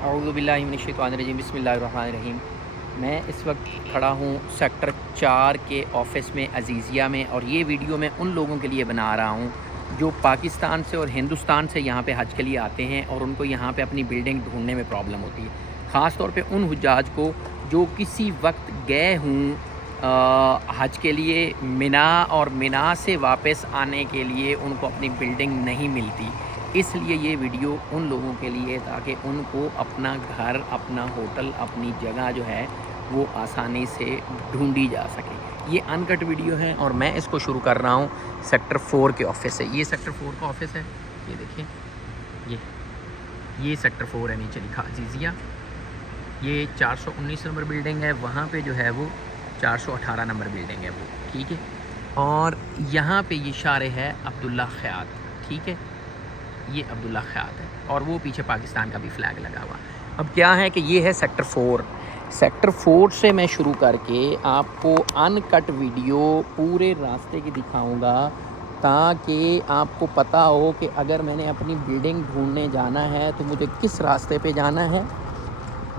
اعوذ باللہ من الشیطان الرجیم، بسم اللہ الرحمن الرحیم۔ میں اس وقت کھڑا ہوں سیکٹر 4 کے آفس میں عزیزیہ میں، اور یہ ویڈیو میں ان لوگوں کے لیے بنا رہا ہوں جو پاکستان سے اور ہندوستان سے یہاں پہ حج کے لیے آتے ہیں اور ان کو یہاں پہ اپنی بلڈنگ ڈھونڈنے میں پرابلم ہوتی ہے، خاص طور پہ ان حجاج کو جو کسی وقت گئے ہوں حج کے لیے منا، اور منا سے واپس آنے کے لیے ان کو اپنی بلڈنگ نہیں ملتی۔ اس لیے یہ ویڈیو ان لوگوں کے لیے تاکہ ان کو اپنا گھر، اپنا ہوٹل، اپنی جگہ جو ہے وہ آسانی سے ڈھونڈی جا سکے۔ یہ ان کٹ ویڈیو ہے اور میں اس کو شروع کر رہا ہوں سیکٹر 4 کے آفس سے۔ یہ سیکٹر 4 کا آفس ہے، یہ دیکھیں، یہ سیکٹر 4 ہے، نیچے لکھا عزیزیہ۔ یہ 419 نمبر بلڈنگ ہے، وہاں پہ جو ہے وہ 418 نمبر بلڈنگ ہے وہ، ٹھیک ہے۔ اور یہاں پہ یہ شارع ہے عبداللہ خیاط، ٹھیک ہے، یہ عبداللہ خیاط ہے، اور وہ پیچھے پاکستان کا بھی فلیگ لگا ہوا۔ اب کیا ہے کہ یہ ہے سیکٹر 4۔ سیکٹر 4 سے میں شروع کر کے آپ کو ان کٹ ویڈیو پورے راستے کی دکھاؤں گا تاکہ آپ کو پتہ ہو کہ اگر میں نے اپنی بلڈنگ ڈھونڈنے جانا ہے تو مجھے کس راستے پہ جانا ہے،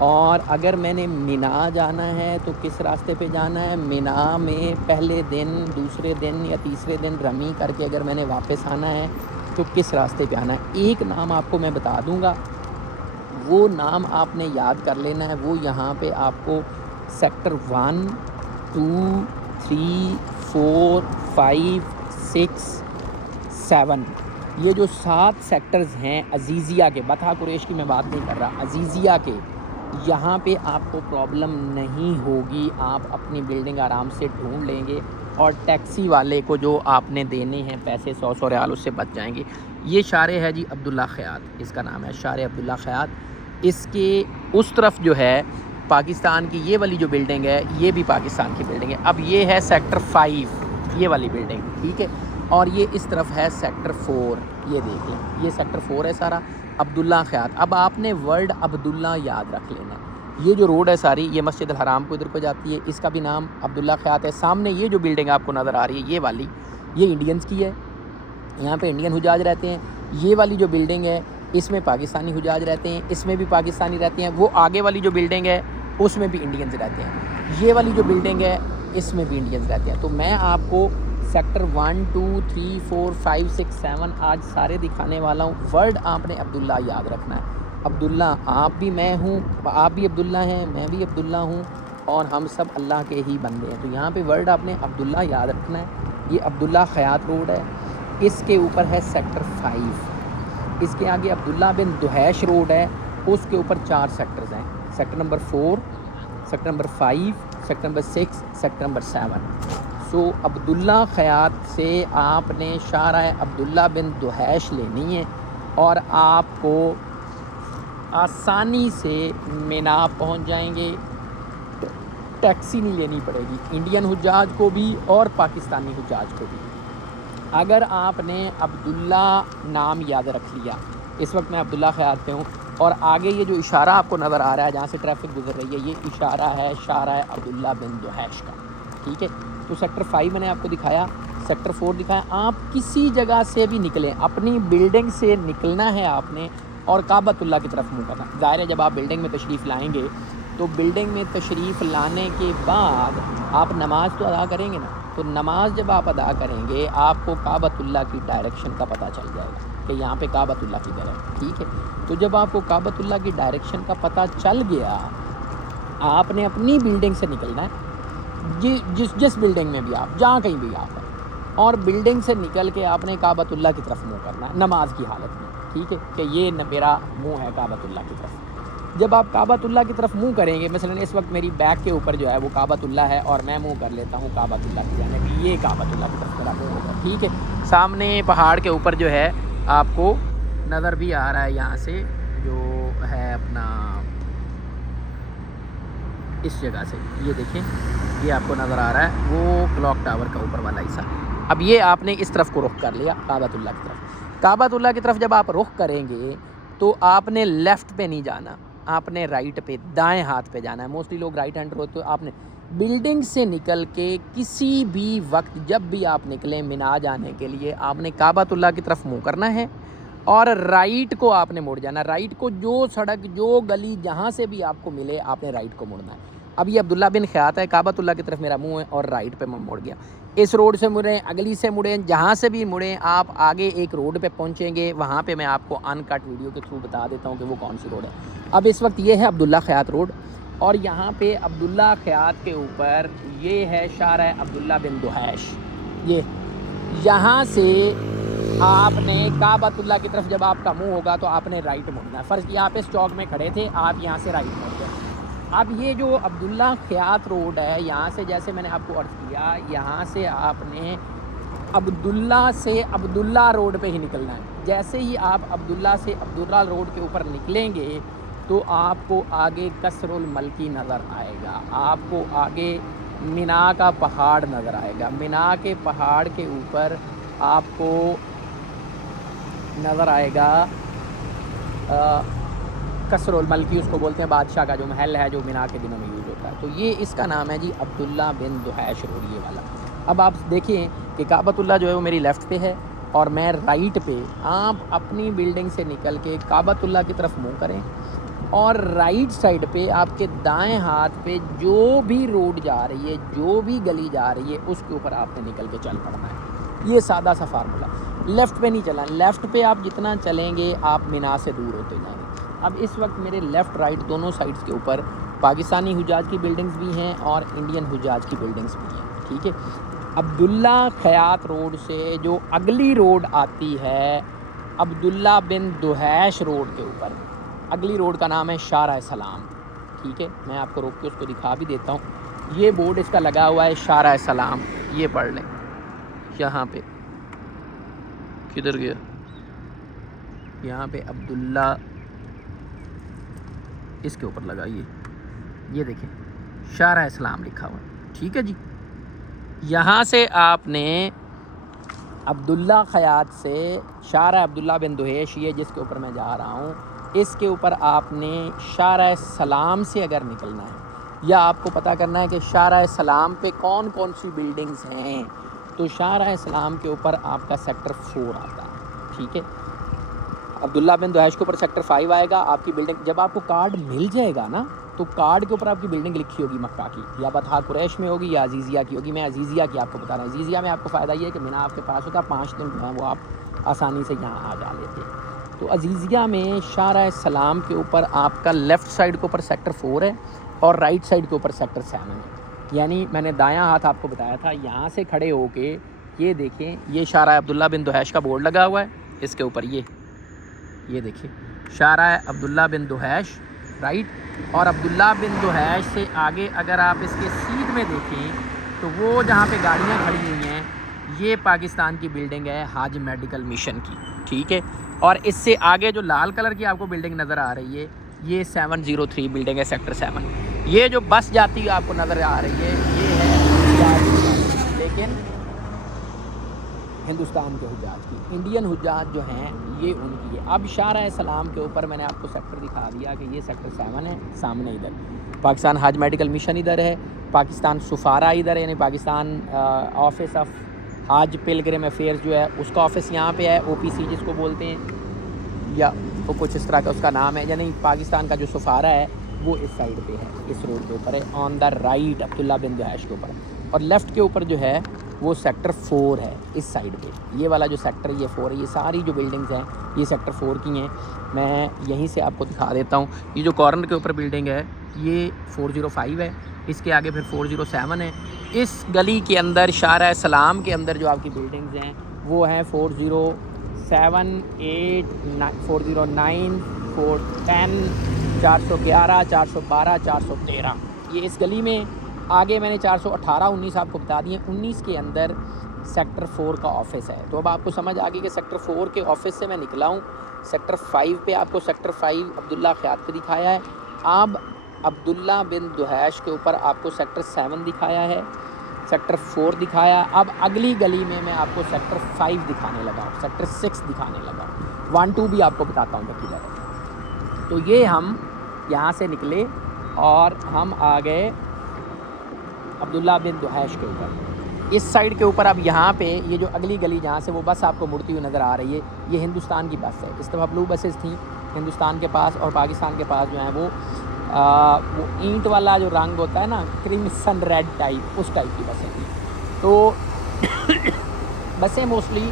اور اگر میں نے مینا جانا ہے تو کس راستے پہ جانا ہے۔ مینا میں پہلے دن، دوسرے دن یا تیسرے دن رمی کر کے اگر میں نے واپس آنا ہے تو کس راستے پہ آنا ہے۔ ایک نام آپ کو میں بتا دوں گا، وہ نام آپ نے یاد کر لینا ہے۔ وہ یہاں پہ آپ کو سیکٹر 1، 2، 3، 4، 5، 6، 7، یہ جو 7 سیکٹرز ہیں عزیزیہ کے، بطحہ قریش کی میں بات نہیں کر رہا، عزیزیہ کے، یہاں پہ آپ کو پرابلم نہیں ہوگی۔ آپ اپنی بلڈنگ آرام سے ڈھونڈ لیں گے، اور ٹیکسی والے کو جو آپ نے دینے ہیں پیسے 100 ریال، اس سے بچ جائیں گے۔ یہ شارع ہے جی عبداللہ خیاط، اس کا نام ہے شارع عبداللہ خیاط۔ اس کے اس طرف جو ہے پاکستان کی یہ والی جو بلڈنگ ہے، یہ بھی پاکستان کی بلڈنگ ہے۔ اب یہ ہے سیکٹر 5، یہ والی بلڈنگ، ٹھیک ہے، اور یہ اس طرف ہے سیکٹر 4، یہ دیکھیں، یہ سیکٹر 4 ہے سارا، عبداللہ خیاط۔ اب آپ نے ورڈ عبداللہ یاد رکھ لینا ہے۔ یہ جو روڈ ہے ساری، یہ مسجد الحرام کو ادھر کو جاتی ہے، اس کا بھی نام عبداللہ خیاط ہے۔ سامنے یہ جو بلڈنگ آپ کو نظر آ رہی ہے، یہ والی، یہ انڈینز کی ہے، یہاں پہ انڈین حجاج رہتے ہیں۔ یہ والی جو بلڈنگ ہے اس میں پاکستانی حجاج رہتے ہیں، اس میں بھی پاکستانی رہتے ہیں۔ وہ آگے والی جو بلڈنگ ہے اس میں بھی انڈینز رہتے ہیں۔ یہ والی جو بلڈنگ ہے اس میں بھی انڈینز رہتے ہیں۔ تو میں آپ کو سیکٹر 1، 2، 3، 4، 5، 6، 7 آج سارے دکھانے والا ہوں۔ ورڈ آپ نے عبداللہ یاد رکھنا ہے۔ عبداللہ آپ بھی، میں ہوں، آپ بھی عبداللہ ہیں، میں بھی عبداللہ ہوں، اور ہم سب اللہ کے ہی بندے ہیں۔ تو یہاں پہ ورڈ آپ نے عبداللہ یاد رکھنا ہے۔ یہ عبداللہ خیاط روڈ ہے، اس کے اوپر ہے سیکٹر 5، اس کے آگے عبداللہ بن دہیش روڈ ہے، اس کے اوپر 4 سیکٹرز ہیں، sector number 4، sector number 5، sector number 6، sector number 7۔ سو عبداللہ خیاط سے آپ نے شارع عبداللہ بن دہیش لینی ہے، اور آپ کو آسانی سے مینا پہنچ جائیں گے، ٹیکسی نہیں لینی پڑے گی، انڈین حجاج کو بھی اور پاکستانی حجاج کو بھی۔ اگر آپ نے عبداللہ نام یاد رکھ لیا، اس وقت میں عبداللہ خیاط پہ ہوں، اور آگے یہ جو اشارہ آپ کو نظر آ رہا ہے جہاں سے ٹریفک گزر رہی ہے، یہ اشارہ ہے شارع عبداللہ بن دہیش کا، ٹھیک ہے۔ تو سیکٹر 5 میں نے آپ کو دکھایا، سیکٹر 4 دکھایا۔ آپ کسی جگہ سے بھی نکلیں، اپنی بلڈنگ سے نکلنا ہے آپ نے، اور کعبۃ اللہ کی طرف منہ کرنا۔ ظاہر ہے جب آپ بلڈنگ میں تشریف لائیں گے تو بلڈنگ میں تشریف لانے کے بعد آپ نماز تو ادا کریں گے نا، تو نماز جب آپ ادا کریں گے آپ کو کعبۃ اللہ کی ڈائریکشن کا پتہ چل جائے گا کہ یہاں پہ کعبۃ اللہ کی جگہ ہے، ٹھیک ہے۔ تو جب آپ کو کعبۃ اللہ کی ڈائریکشن کا پتہ چل گیا، آپ نے اپنی بلڈنگ سے نکلنا ہے، جس بلڈنگ میں بھی آپ، جہاں کہیں بھی آپ ہیں، اور بلڈنگ سے نکل کے آپ نے کعبۃ اللہ کی طرف منہ کرنا ہے نماز کی حالت میں، ٹھیک ہے، کہ یہ میرا منہ ہے کعبۃ اللہ کی طرف۔ جب آپ کعبۃ اللہ کی طرف منہ کریں گے، مثلا اس وقت میری بیک کے اوپر جو ہے وہ کعبۃ اللہ ہے، اور میں منہ کر لیتا ہوں کعبۃ اللہ کی جانب، یہ کعبۃ اللہ کی طرف میرا منہ ہوگا، ٹھیک ہے۔ سامنے پہاڑ کے اوپر جو ہے آپ کو نظر بھی آ رہا ہے، یہاں سے جو ہے اپنا اس جگہ سے، یہ دیکھیں، یہ آپ کو نظر آ رہا ہے وہ کلاک ٹاور کا اوپر والا حصہ۔ اب یہ آپ نے اس طرف کو رخ کر لیا کعبۃ اللہ کی طرف۔ کعبۃ اللہ کی طرف جب آپ رخ کریں گے تو آپ نے لیفٹ پہ نہیں جانا، آپ نے رائٹ پہ، دائیں ہاتھ پہ جانا ہے۔ موسٹلی لوگ رائٹ ہینڈر ہوتے ہیں۔ آپ نے بلڈنگ سے نکل کے کسی بھی وقت جب بھی آپ نکلیں مینا جانے کے لیے، آپ نے کعبۃ اللہ کی طرف منہ کرنا ہے، اور رائٹ کو آپ نے مڑ جانا. رائٹ کو جو سڑک جو گلی جہاں سے بھی آپ کو ملے آپ نے رائٹ کو مڑنا ہے. اب یہ عبداللہ بن خیاط ہے, کعبۃ اللہ کی طرف میرا منہ ہے اور رائٹ پہ میں مڑ گیا. اس روڈ سے مڑیں, اگلی سے مڑیں, جہاں سے بھی مڑیں آپ آگے ایک روڈ پہ پہنچیں گے, وہاں پہ میں آپ کو ان کٹ ویڈیو کے تھرو بتا دیتا ہوں کہ وہ کون سی روڈ ہے. اب اس وقت یہ ہے عبداللہ خیاط روڈ, اور یہاں پہ عبداللہ خیاط کے اوپر یہ ہے شارع عبداللہ بن دحیش. یہ یہاں سے آپ نے کعبۃ اللہ کی طرف جب آپ کا منہ ہوگا تو آپ نے رائٹ مڑنا ہے. فرض کیا آپ اس چوک میں کھڑے تھے, آپ یہاں سے رائٹ مڑ گئے. اب یہ جو عبداللہ خیاط روڈ ہے, یہاں سے جیسے میں نے آپ کو عرض کیا, یہاں سے آپ نے عبداللہ سے عبداللہ روڈ پہ ہی نکلنا ہے. جیسے ہی آپ عبداللہ سے عبداللہ روڈ کے اوپر نکلیں گے تو آپ کو آگے قصر الملکی نظر آئے گا, آپ کو آگے مینا کا پہاڑ نظر آئے گا. مینا کے پہاڑ کے اوپر آپ کو نظر آئے گا قصر الملکی, اس کو بولتے ہیں بادشاہ کا جو محل ہے جو مینا کے دنوں میں یوز ہوتا ہے. تو یہ اس کا نام ہے جی عبداللہ بن دحیش روڈ, یہ والا. اب آپ دیکھیں کہ کعبۃ اللہ جو ہے وہ میری لیفٹ پہ ہے اور میں رائٹ پہ. آپ اپنی بلڈنگ سے نکل کے کعبۃ اللہ کی طرف منہ کریں اور رائٹ سائڈ پہ آپ کے دائیں ہاتھ پہ جو بھی روڈ جا رہی ہے, جو بھی گلی جا رہی ہے, اس کے اوپر آپ نے نکل کے چل پڑنا ہے. یہ سادہ سا فارمولہ. لیفٹ پہ نہیں چلنا, لیفٹ پہ آپ جتنا چلیں گے آپ مینا سے دور ہوتے جائیں گے. اب اس وقت میرے لیفٹ رائٹ دونوں سائڈز کے اوپر پاکستانی حجاج کی بلڈنگز بھی ہیں اور انڈین حجاج کی بلڈنگز بھی ہیں, ٹھیک ہے. عبداللہ خیاط روڈ سے جو اگلی روڈ آتی ہے عبداللہ بن دحیش روڈ کے اوپر, اگلی روڈ کا نام ہے شارع سلام, ٹھیک ہے. میں آپ کو روک کے اس کو دکھا بھی دیتا ہوں. یہ بورڈ اس کا لگا ہوا ہے شارع سلام, یہ پڑھ لیں. یہاں پہ کدھر گیا, یہاں پہ عبداللہ اس کے اوپر لگا, یہ دیکھیں شارع اسلام لکھا ہوا ہے, ٹھیک ہے جی. یہاں سے آپ نے عبداللہ خیاط سے شارع عبداللہ بن دحیش, یہ جس کے اوپر میں جا رہا ہوں, اس کے اوپر آپ نے شارع سلام سے اگر نکلنا ہے یا آپ کو پتہ کرنا ہے کہ شارع سلام پہ کون کون سی بلڈنگز ہیں, تو شارع سلام کے اوپر آپ کا سیکٹر 4 آتا ہے, ٹھیک ہے. عبداللہ بن دحیش کے اوپر سیکٹر 5 آئے گا. آپ کی بلڈنگ جب آپ کو کارڈ مل جائے گا نا, تو کارڈ کے اوپر آپ کی بلڈنگ لکھی ہوگی مکہ کی, یا بطحا قریش میں ہوگی یا عزیزیہ کی ہوگی. میں عزیزیہ کی آپ کو بتا رہا ہوں. عزیزیہ میں آپ کو فائدہ یہ ہے کہ مینا آپ کے پاس ہوتا ہے, 5 دن جو ہے وہ آپ آسانی سے یہاں آ جا لیتے. تو عزیزیہ میں شارع سلام کے اوپر آپ کا لیفٹ سائڈ کے اوپر سیکٹر 4 ہے اور رائٹ سائڈ کے اوپر سیکٹر 7 ہے. یعنی میں نے دایاں ہاتھ آپ کو بتایا تھا, یہاں سے کھڑے ہو کے یہ دیکھیں, یہ شارع عبداللہ بن دحیش کا بورڈ لگا ہوا ہے, اس کے اوپر یہ دیکھیں شارع عبداللہ بن دحیش رائٹ. اور عبداللہ بن دحیش سے آگے اگر آپ اس کے سیدھ میں دیکھیں تو وہ جہاں پہ گاڑیاں کھڑی ہوئی ہیں, یہ پاکستان کی بلڈنگ ہے حاج میڈیکل مشن کی, ٹھیک ہے. اور اس سے آگے جو لال کلر کی آپ کو بلڈنگ نظر آ رہی ہے, یہ 703 بلڈنگ ہے, سیکٹر 7. یہ جو بس جاتی ہے آپ کو نظر آ رہی ہے, یہ ہے لیکن ہندوستان کے حجاج کی. انڈین حجاج جو ہیں یہ ان کی ہے. اب شارع سلام کے اوپر میں نے آپ کو سیکٹر دکھا دیا کہ یہ سیکٹر 7 ہے, سامنے ادھر پاکستان حاج میڈیکل مشن ادھر ہے, پاکستان سفارہ ادھر ہے, یعنی Pakistan office of Haj pilgrim affairs جو ہے اس کا آفس یہاں پہ ہے, OPC جس کو بولتے ہیں, یا وہ کچھ اس طرح کا اس کا نام ہے. یعنی پاکستان کا جو سفارہ ہے وہ اس سائڈ پہ ہے, اس روڈ کے اوپر ہے, آن دا رائٹ عبداللہ بن دحیش کے اوپر. اور لیفٹ کے اوپر جو ہے وہ سیکٹر 4 ہے اس سائڈ پہ. یہ والا جو سیکٹر ہے یہ 4 ہے. یہ ساری جو بلڈنگز ہیں یہ سیکٹر 4 کی ہیں. میں یہیں سے آپ کو دکھا دیتا ہوں. یہ جو کارنر کے اوپر بلڈنگ ہے یہ 405 ہے, اس کے آگے پھر 407 ہے. اس گلی کے اندر شارع سلام کے اندر جو آپ کی بلڈنگز ہیں وہ ہیں 407, 8, 409, 410, 411, 412, 413. یہ اس گلی میں آگے میں نے 418, 19 آپ کو بتا دیے. 19 کے اندر سیکٹر 4 کا آفس ہے. تو اب آپ کو سمجھ آ گئی کہ سیکٹر 4 کے آفس سے میں نکلا ہوں. سیکٹر 5 پہ آپ کو سیکٹر 5 عبداللہ خیاط پہ دکھایا ہے. اب عبداللہ بن دحیش کے اوپر آپ کو سیکٹر 7 دکھایا ہے, سیکٹر 4 دکھایا. اب اگلی گلی میں آپ کو سیکٹر 5 دکھانے لگا ہوں, سیکٹر 6 دکھانے لگا ہوں. 1, 2 بھی آپ کو بتاتا ہوں کہ کدھر ہے. تو یہ ہم یہاں سے نکلے اور ہم آ گئے عبداللہ بن دحیش کے اوپر. اس سائڈ کے اوپر اب یہاں پہ یہ جو اگلی گلی جہاں سے وہ بس آپ کو مڑتی ہوئی نظر آ رہی ہے، یہ ہندوستان کی بس ہے. اس دفعہ بلو بسز تھیں ہندوستان کے پاس، اور پاکستان کے پاس جو ہیں وہ اینٹ والا جو رنگ ہوتا ہے نا، کرمسن ریڈ ٹائپ، اس ٹائپ کی بسیں تھیں. تو بسیں موسٹلی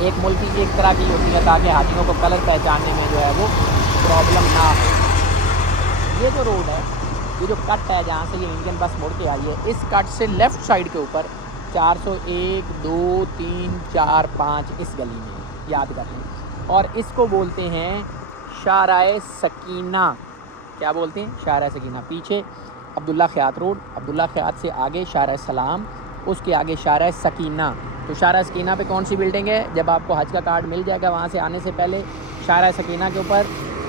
ایک ملک کی ایک طرح کی ہوتی ہیں تاکہ حاجیوں کو کلر پہچاننے میں جو ہے وہ پرابلم نہ ہو. یہ جو روڈ ہے، یہ جو کٹ ہے جہاں سے یہ انڈین بس مڑ کے آئی ہے، اس کٹ سے لیفٹ سائڈ کے اوپر 401 2 3 4 5 اس گلی میں یاد کر لیں. اور اس کو بولتے ہیں شارع سکینہ. کیا بولتے ہیں؟ شارع سکینہ. پیچھے عبداللہ خیاط روڈ، عبداللہ خیاط سے آگے شارع سلام، اس کے آگے شارع سکینہ. تو شارع سکینہ پہ کون سی بلڈنگ ہے؟ جب آپ کو حج کا کارڈ مل جائے گا وہاں سے آنے سے پہلے، شارع سکینہ کے اوپر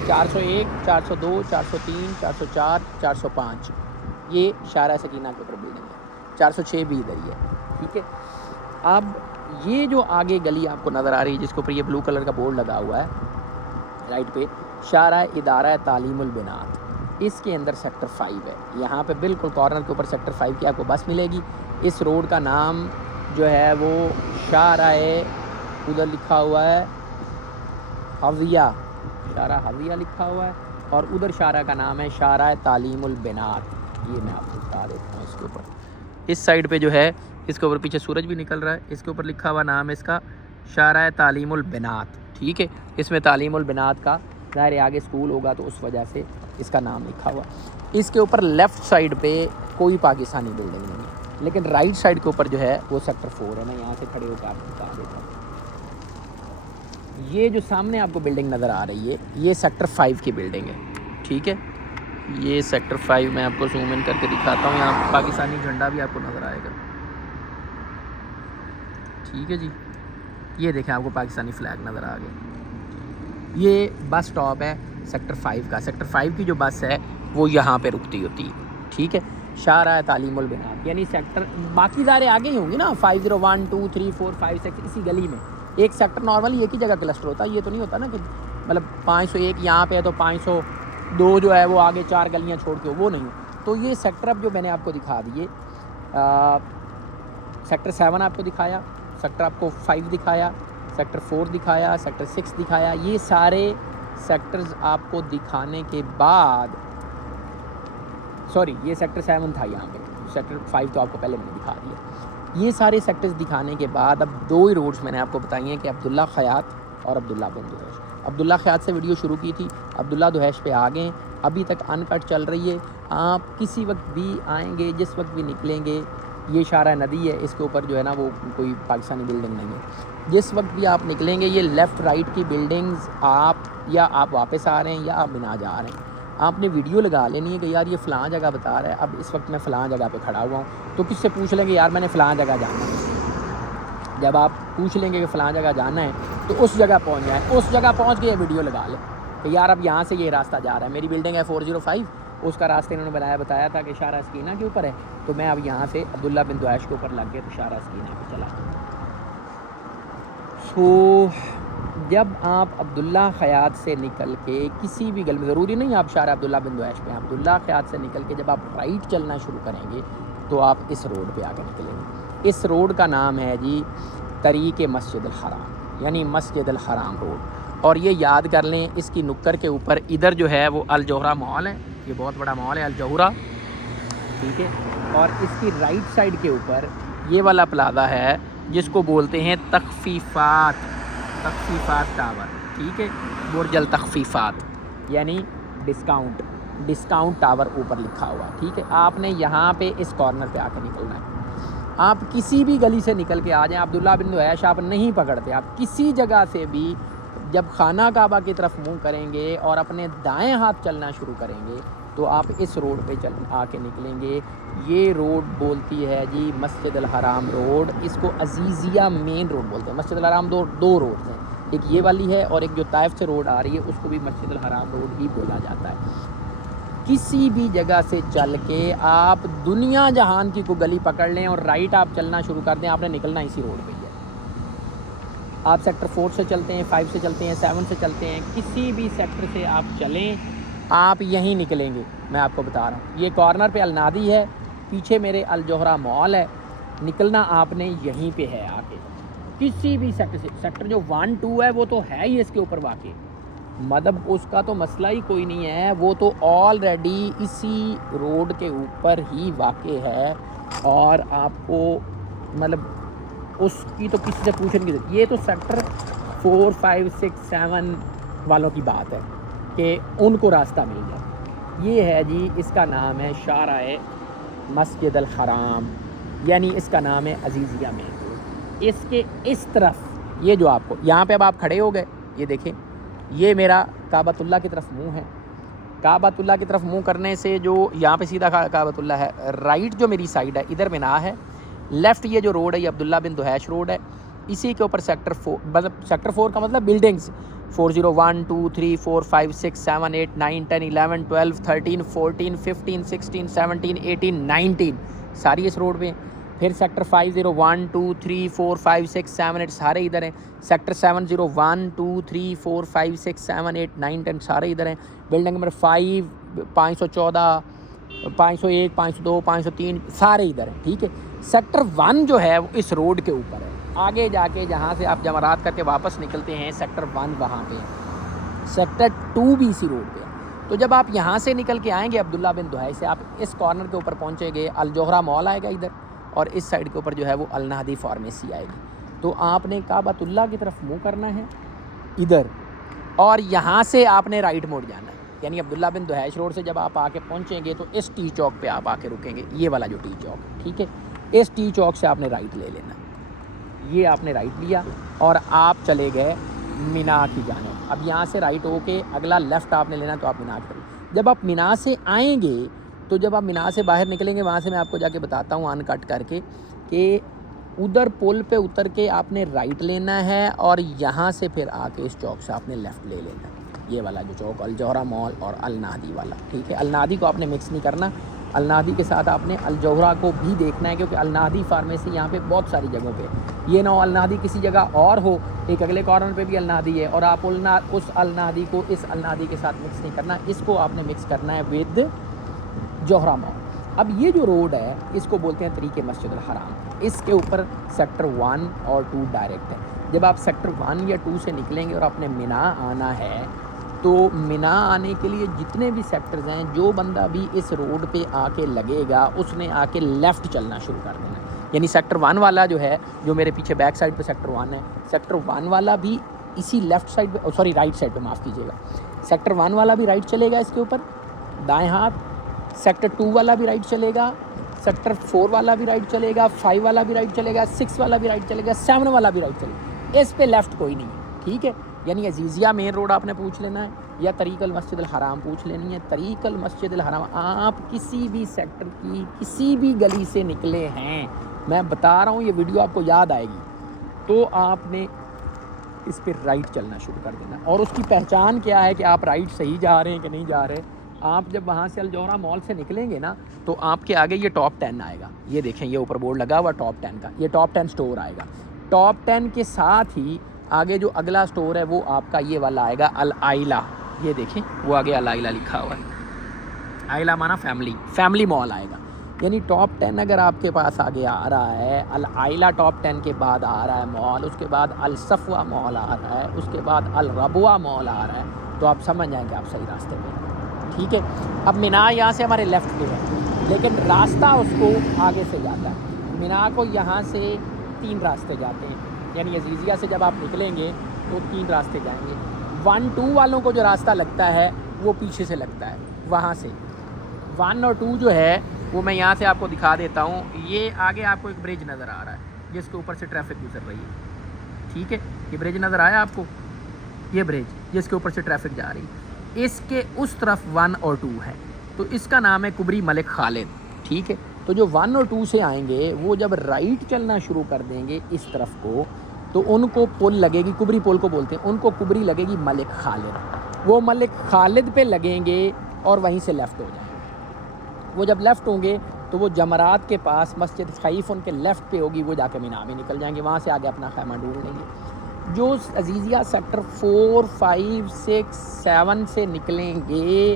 401 402 403 404 405 یہ شارع سکینہ کے اوپر بلڈنگ ہے. 406 بھی ادھر ہی ہے. ٹھیک ہے. اب یہ جو آگے گلی آپ کو نظر آ رہی ہے جس کے اوپر یہ بلو کلر کا بورڈ لگا ہوا ہے رائٹ پہ، شارع ادارہ تعلیم البنات، اس کے اندر سیکٹر 5 ہے. یہاں پہ بالکل کارنر کے اوپر سیکٹر 5 کی آپ کو بس ملے گی. اس روڈ کا نام جو ہے وہ شارع، ادھر لکھا ہوا ہے حویہ، شارع حویہ لکھا ہوا ہے، اور ادھر شارع کا نام ہے شارع تعلیم البنات. یہ میں آپ کو بتا دیتا ہوں. اس کے اوپر اس سائڈ پہ جو ہے اس کے اوپر پیچھے سورج بھی نکل رہا ہے، اس کے اوپر لکھا ہوا نام ہے اس کا شارع تعلیم البنات. ٹھیک ہے. اس میں تعلیم البنات کا ظاہر آگے اسکول ہوگا تو اس وجہ سے اس کا نام لکھا ہوا. اس کے اوپر لیفٹ سائڈ پہ کوئی پاکستانی بلڈنگ نہیں ہے، لیکن رائٹ سائڈ کے اوپر جو ہے وہ سیکٹر 4 ہے. میں یہاں سے کھڑے ہو کے آپ کو بتا دیتا ہوں. یہ جو سامنے آپ کو بلڈنگ نظر آ رہی ہے یہ سیکٹر 5 کی بلڈنگ ہے. ٹھیک ہے. یہ سیکٹر 5 میں آپ کو زوم ان کر کے دکھاتا ہوں. یہاں پاکستانی جھنڈا بھی آپ کو نظر آئے گا. ٹھیک ہے جی. یہ دیکھیں آپ کو پاکستانی فلیگ نظر آ گیا. یہ بس سٹاپ ہے سیکٹر 5 کا. سیکٹر 5 کی جو بس ہے وہ یہاں پہ رکتی ہوتی ہے. ٹھیک ہے. شارع تعلیم البنات یعنی سیکٹر باقی سارے آگے ہی ہوں گے نا، 501 2 3 4 5 6 اسی گلی میں. ایک سیکٹر نارملی ایک ہی جگہ کلسٹر ہوتا ہے. یہ تو نہیں ہوتا نا کہ مطلب 501 یہاں پہ ہے تو 502 جو ہے وہ آگے 4 گلیاں چھوڑ کے، وہ نہیں. تو یہ سیکٹر اب جو میں نے آپ کو دکھا دیے، سیکٹر 7 آپ کو دکھایا، سیکٹر آپ کو 5 دکھایا، سیکٹر 4 دکھایا، سیکٹر 6 دکھایا. یہ سارے سیکٹرز آپ کو دکھانے کے بعد، سوری یہ سیکٹر 7 تھا، یہاں پہ سیکٹر 5 تو آپ کو پہلے میں نے دکھا دیا. یہ سارے سیکٹرز دکھانے کے بعد اب 2 ہی روڈز میں نے آپ کو بتائی ہیں کہ عبداللہ خیاط اور عبداللہ بن دہیش. عبداللہ خیاط سے ویڈیو شروع کی تھی، عبداللہ دہیش پہ آ گئے. ابھی تک ان کٹ چل رہی ہے. آپ کسی وقت بھی آئیں گے، جس وقت بھی نکلیں گے، یہ شارع ندی ہے، اس کے اوپر جو ہے نا وہ کوئی پاکستانی بلڈنگ نہیں ہے. جس وقت بھی آپ نکلیں گے یہ لیفٹ رائٹ کی بلڈنگز، آپ واپس آ رہے ہیں یا آپ بنا جا رہے ہیں، آپ نے ویڈیو لگا لینی ہے کہ یار یہ فلاں جگہ بتا رہا ہے، اب اس وقت میں فلاں جگہ پہ کھڑا ہوا ہوں. تو کس سے پوچھ لیں گے یار میں نے فلاں جگہ جانا ہے. جب آپ پوچھ لیں گے کہ فلاں جگہ جانا ہے تو اس جگہ پہنچ جائیں. اس جگہ پہنچ کے یہ ویڈیو لگا لیں کہ یار اب یہاں سے یہ راستہ جا رہا ہے. میری بلڈنگ ہے 405، اس کا راستہ انہوں نے بتایا تھا کہ شارع سکینہ کے اوپر ہے، تو میں اب یہاں سے عبداللہ بن دہیش کے اوپر لگ کے تو شارع سکینہ پہ چلا. سو جب آپ عبداللہ خیاط سے نکل کے کسی بھی گلی میں، ضروری نہیں آپ شارع عبداللہ بن دہیش پہ، عبداللہ خیاط سے نکل کے جب آپ رائٹ چلنا شروع کریں گے تو آپ اس روڈ پہ آ کے نکلیں گے. اس روڈ کا نام ہے جی طریق مسجد الحرام، یعنی مسجد الحرام روڈ. اور یہ یاد کر لیں اس کی نکر کے اوپر ادھر جو ہے وہ الجوہرہ مال ہے. یہ بہت بڑا مال ہے الجوہرہ. ٹھیک ہے. اور اس کی رائٹ سائڈ کے اوپر یہ والا پلازا ہے جس کو بولتے ہیں تخفیفات ٹاور. ٹھیک ہے. برج التخفیفات یعنی ڈسکاؤنٹ ٹاور اوپر لکھا ہوا. ٹھیک ہے. آپ نے یہاں پہ اس کارنر پہ آ کے نکلنا ہے. آپ کسی بھی گلی سے نکل کے آ جائیں، عبداللہ بن دہیش آپ نہیں پکڑتے. آپ کسی جگہ سے بھی جب خانہ کعبہ کی طرف منہ کریں گے اور اپنے دائیں ہاتھ چلنا شروع کریں گے تو آپ اس روڈ پہ آ کے نکلیں گے. یہ روڈ بولتی ہے جی مسجد الحرام روڈ. اس کو عزیزیہ مین روڈ بولتے ہیں. مسجد الحرام دو روڈ ہیں، ایک یہ والی ہے اور ایک جو طائف سے روڈ آ رہی ہے اس کو بھی مسجد الحرام روڈ ہی بولا جاتا ہے. کسی بھی جگہ سے چل کے آپ دنیا جہان کی کوئی گلی پکڑ لیں اور رائٹ آپ چلنا شروع کر دیں، آپ نے نکلنا اسی روڈ پہ ہی ہے. آپ سیکٹر 4 سے چلتے ہیں، 5 سے چلتے ہیں، 7 سے چلتے ہیں، کسی بھی سیکٹر سے آپ چلیں آپ یہیں نکلیں گے. میں آپ کو بتا رہا ہوں یہ کارنر پہ النادی ہے، پیچھے میرے الجوہرہ مال ہے. نکلنا آپ نے یہیں پہ ہے آ کے کسی بھی سیکٹر سے. سیکٹر جو 1 2 ہے وہ تو ہے ہی اس کے اوپر واقع, مطلب اس کا تو مسئلہ ہی کوئی نہیں ہے, وہ تو آلریڈی اسی روڈ کے اوپر ہی واقع ہے, اور آپ کو مطلب اس کی تو کسی سے پوچھنے کی ضرورت. یہ تو سیکٹر 4 5 6 7 والوں کی بات ہے کہ ان کو راستہ مل جائے. یہ ہے جی, اس کا نام ہے شارع مسجد الحرام, یعنی اس کا نام ہے عزیزیہ مین روڈ. اس کے اس طرف یہ جو آپ کو یہاں پہ اب آپ کھڑے ہو گئے, یہ دیکھیں یہ میرا کعبۃ اللہ کی طرف منہ ہے. کعبۃ اللہ کی طرف منہ کرنے سے جو یہاں پہ سیدھا کعبۃ اللہ ہے, رائٹ جو میری سائڈ ہے ادھر بنا ہے, لیفٹ یہ جو روڈ ہے یہ عبداللہ بن دہیش روڈ ہے. اسی کے اوپر سیکٹر 4, مطلب سیکٹر 4 کا مطلب بلڈنگز 40 1 2 3 4 5 6 7 8 9 10 11 12 13 14 15 16 17 18 19 ساری اس روڈ پہ ہیں. پھر سیکٹر 50 1 2 3 4 5 6 7 8 سارے ادھر ہیں. سیکٹر 70 1 2 3 4 5 6 7 8 9 10 سارے ادھر ہیں. بلڈنگ نمبر 5 514 501 502 503 سارے ادھر ہیں. ٹھیک ہے, سیکٹر 1 جو ہے وہ اس روڈ کے اوپر ہے. آگے جا کے جہاں سے آپ جمرات کر کے واپس نکلتے ہیں سیکٹر 1 وہاں پہ, سیکٹر 2 بھی اسی روڈ پہ ہے. تو جب آپ یہاں سے نکل کے آئیں گے عبداللہ بن دہیش سے, آپ اس کارنر کے اوپر پہنچیں گے, الجوہرہ مال آئے گا ادھر, اور اس سائڈ کے اوپر جو ہے وہ النہدی فارمیسی آئے گی. تو آپ نے کعبۃ اللہ کی طرف منہ کرنا ہے ادھر, اور یہاں سے آپ نے رائٹ موڑ جانا ہے. یعنی عبداللہ بن دہیش روڈ سے جب آپ آ کے پہنچیں گے تو اس ٹی چوک پہ آپ آ کے رکیں گے, یہ والا جو ٹی چوک ہے. ٹھیک ہے, اس ٹی چوک سے آپ نے رائٹ لے لینا. یہ آپ نے رائٹ لیا اور آپ چلے گئے مینا کی جانب. اب یہاں سے رائٹ ہو کے اگلا لیفٹ آپ نے لینا, تو آپ مینا کی طرف. جب آپ مینا سے آئیں گے تو جب آپ مینا سے باہر نکلیں گے, وہاں سے میں آپ کو جا کے بتاتا ہوں ان کٹ کر کے کہ ادھر پل پہ اتر کے آپ نے رائٹ لینا ہے, اور یہاں سے پھر آ کے اس چوک سے آپ نے لیفٹ لے لینا ہے. یہ والا جو چوک الجوہرہ مال اور النہدی والا. ٹھیک ہے, النہدی کو آپ نے مکس نہیں کرنا, النہدی کے ساتھ آپ نے الجوہرہ کو بھی دیکھنا ہے, کیونکہ النہدی فارمیسی یہاں پہ بہت ساری جگہوں پہ. یہ نہ ہو النہدی کسی جگہ اور ہو, ایک اگلے کارنر پہ بھی النہدی ہے, اور آپ اس النہدی کو اس النہدی کے ساتھ مکس نہیں کرنا, اس کو آپ نے مکس کرنا ہے ود جوہرہ مال. اب یہ جو روڈ ہے اس کو بولتے ہیں طریق مسجد الحرام. اس کے اوپر سیکٹر 1 اور 2 ڈائریکٹ ہے. جب آپ سیکٹر 1 یا 2 سے نکلیں گے اور آپ نے مینا آنا ہے, تو مینا آنے کے لیے جتنے بھی سیکٹرز ہیں, جو بندہ بھی اس روڈ پہ آ کے لگے گا اس نے آ کے لیفٹ چلنا شروع کر دینا. یعنی سیکٹر 1 والا جو ہے, جو میرے پیچھے بیک سائڈ پہ سیکٹر 1 ہے, سیکٹر 1 والا بھی اسی لیفٹ سائڈ پہ, سوری رائٹ سائڈ پہ, معاف کیجیے گا, سیکٹر 1 والا بھی رائٹ چلے گا اس کے اوپر دائیں ہاتھ, سیکٹر 2 والا بھی رائٹ چلے گا, سیکٹر 4 والا بھی رائٹ چلے گا, 5 والا بھی رائٹ چلے گا, 6 والا بھی رائٹ چلے گا, 7 والا بھی رائٹ چلے گا. اس پہ لیفٹ کوئی نہیں ہے. ٹھیک ہے, یعنی عزیزیہ مین روڈ آپ نے پوچھ لینا ہے یا طریق المسجد الحرام پوچھ لینی ہے. طریق المسجد الحرام آپ کسی بھی سیکٹر کی کسی بھی گلی سے نکلے ہیں, میں بتا رہا ہوں, یہ ویڈیو آپ کو یاد آئے گی, تو آپ نے اس پہ رائٹ چلنا شروع کر دینا. اور اس کی پہچان کیا ہے کہ آپ رائٹ صحیح جا رہے ہیں کہ نہیں جا رہے. آپ جب وہاں سے الجوہرہ مال سے نکلیں گے نا, تو آپ کے آگے یہ ٹاپ 10 آئے گا. یہ دیکھیں, یہ اوپر بورڈ لگا ہوا ٹاپ 10 کا, یہ ٹاپ 10 سٹور آئے گا. ٹاپ 10 کے ساتھ ہی آگے جو اگلا سٹور ہے وہ آپ کا یہ والا آئے گا العائلہ. یہ دیکھیں, وہ آگے العائلہ لکھا ہوا ہے. عائلہ مانا فیملی مال آئے گا. یعنی ٹاپ 10 اگر آپ کے پاس آگے آ رہا ہے, العائلہ ٹاپ 10 کے بعد آ رہا ہے مال, اس کے بعد الصفوہ مال آ رہا ہے, اس کے بعد الربوہ مال آ رہا ہے, تو آپ سمجھ جائیں کہ آپ صحیح راستے پہ ہیں. ٹھیک ہے, اب مینا یہاں سے ہمارے لیفٹ پہ ہے, لیکن راستہ اس کو آگے سے جاتا ہے. مینا کو یہاں سے 3 راستے جاتے ہیں. یعنی عزیزیہ سے جب آپ نکلیں گے تو 3 راستے جائیں گے. 1 2 والوں کو جو راستہ لگتا ہے وہ پیچھے سے لگتا ہے, وہاں سے 1 اور 2 جو ہے وہ میں یہاں سے آپ کو دکھا دیتا ہوں. یہ آگے آپ کو ایک برج نظر آ رہا ہے جس کے اوپر سے ٹریفک گزر رہی ہے. ٹھیک ہے, یہ برج نظر آیا آپ کو, یہ برج جس کے اوپر سے ٹریفک جا رہی ہے, اس کے اس طرف 1 اور 2 ہے, تو اس کا نام ہے کبری ملک خالد. ٹھیک ہے, تو جو 1 اور 2 سے آئیں گے وہ جب رائٹ چلنا شروع کر دیں گے اس طرف کو, تو ان کو پل لگے گی, کبری پل کو بولتے ہیں, ان کو کبری لگے گی ملک خالد. وہ ملک خالد پہ لگیں گے اور وہیں سے لیفٹ ہو جائیں گے. وہ جب لیفٹ ہوں گے تو وہ جمرات کے پاس مسجد خیف ان کے لیفٹ پہ ہوگی, وہ جا کے مینا میں نکل جائیں گے, وہاں سے آگے اپنا خیمہ ڈھونڈ لیں گے. جو عزیزیہ سیکٹر 4 5 6 7 سے نکلیں گے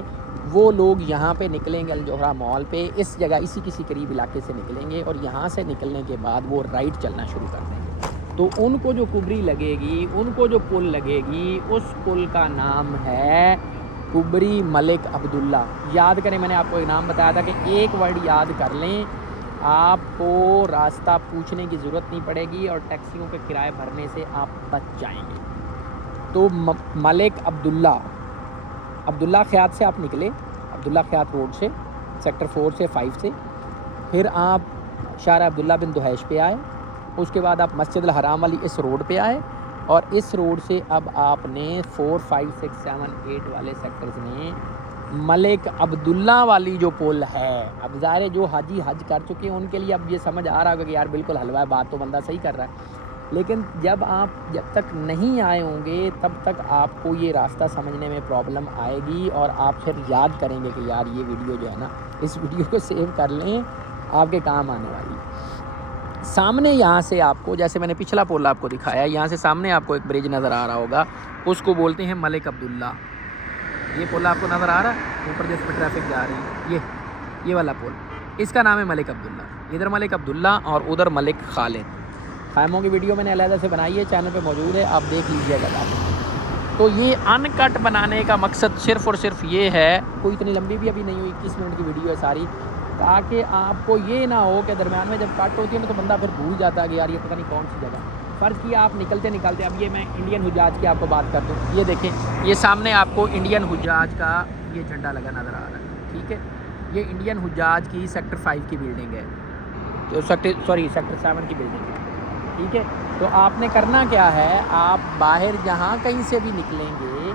وہ لوگ یہاں پہ نکلیں گے الجوہرہ مال پہ، اس جگہ اسی کسی قریب علاقے سے نکلیں گے، اور یہاں سے نکلنے کے بعد وہ رائٹ چلنا شروع کر دیں گے. تو ان کو جو کبری لگے گی، ان کو جو پل لگے گی، اس پل کا نام ہے کبری ملک عبداللہ. یاد کریں، میں نے آپ کو ایک نام بتایا تھا کہ ایک ورڈ یاد کر لیں، آپ کو راستہ پوچھنے کی ضرورت نہیں پڑے گی اور ٹیکسیوں کے کرائے بھرنے سے آپ بچ جائیں گے. تو ملک عبداللہ خیات سے آپ نکلے، عبداللہ خیات روڈ سے، سیکٹر 4 سے 5 سے، پھر آپ شارع عبداللہ بن دہیش پہ آئے، اس کے بعد آپ مسجد الحرام والی اس روڈ پہ آئے، اور اس روڈ سے اب آپ نے 4 5 6 7 8 والے سیکٹرز میں ملک عبداللہ والی جو پل ہے، اب ظاہر ہے جو حاجی حج کر چکے ہیں ان کے لیے اب یہ سمجھ آ رہا ہوگا کہ یار بالکل حلوہ ہے، بات تو بندہ صحیح کر رہا ہے، لیکن جب تک نہیں آئے ہوں گے تب تک آپ کو یہ راستہ سمجھنے میں پرابلم آئے گی، اور آپ پھر یاد کریں گے کہ یار یہ ویڈیو جو ہے نا، اس ویڈیو کو سیو کر لیں، آپ کے کام آنے والی. سامنے یہاں سے آپ کو، جیسے میں نے پچھلا پول آپ کو دکھایا، یہاں سے سامنے آپ کو ایک برج نظر آ رہا ہوگا، اس کو بولتے ہیں ملک عبداللہ. یہ پول آپ کو نظر آ رہا ہے اوپر جس پہ ٹریفک جا رہی ہے، یہ والا پول، اس کا نام ہے ملک عبداللہ. ادھر ملک عبداللہ اور ادھر ملک خالد. خیموں کی ویڈیو میں نے علیحدہ سے بنائی ہے، چینل پہ موجود ہے، آپ دیکھ لیجیے گا. تو یہ ان کٹ بنانے کا مقصد صرف اور صرف یہ ہے، کوئی اتنی لمبی بھی ابھی نہیں ہوئی، 21 منٹ کی ویڈیو ہے ساری، تاکہ آپ کو یہ نہ ہو کہ درمیان میں جب کٹ ہوتی ہے تو بندہ پھر بھول جاتا ہے کہ یار یہ پتہ نہیں کون سی جگہ. فرض کیا آپ نکلتے، اب یہ میں انڈین حجاج کی آپ کو بات کر دوں، یہ دیکھیں، یہ سامنے آپ کو انڈین حجاج کا یہ جھنڈا لگا نظر آ رہا ہے، ٹھیک ہے. یہ انڈین حجاج کی سیکٹر 5 کی بلڈنگ ہے، جو سیکٹر 7 کی بلڈنگ ہے، ٹھیک ہے. تو آپ نے کرنا کیا ہے، آپ باہر جہاں کہیں سے بھی نکلیں گے،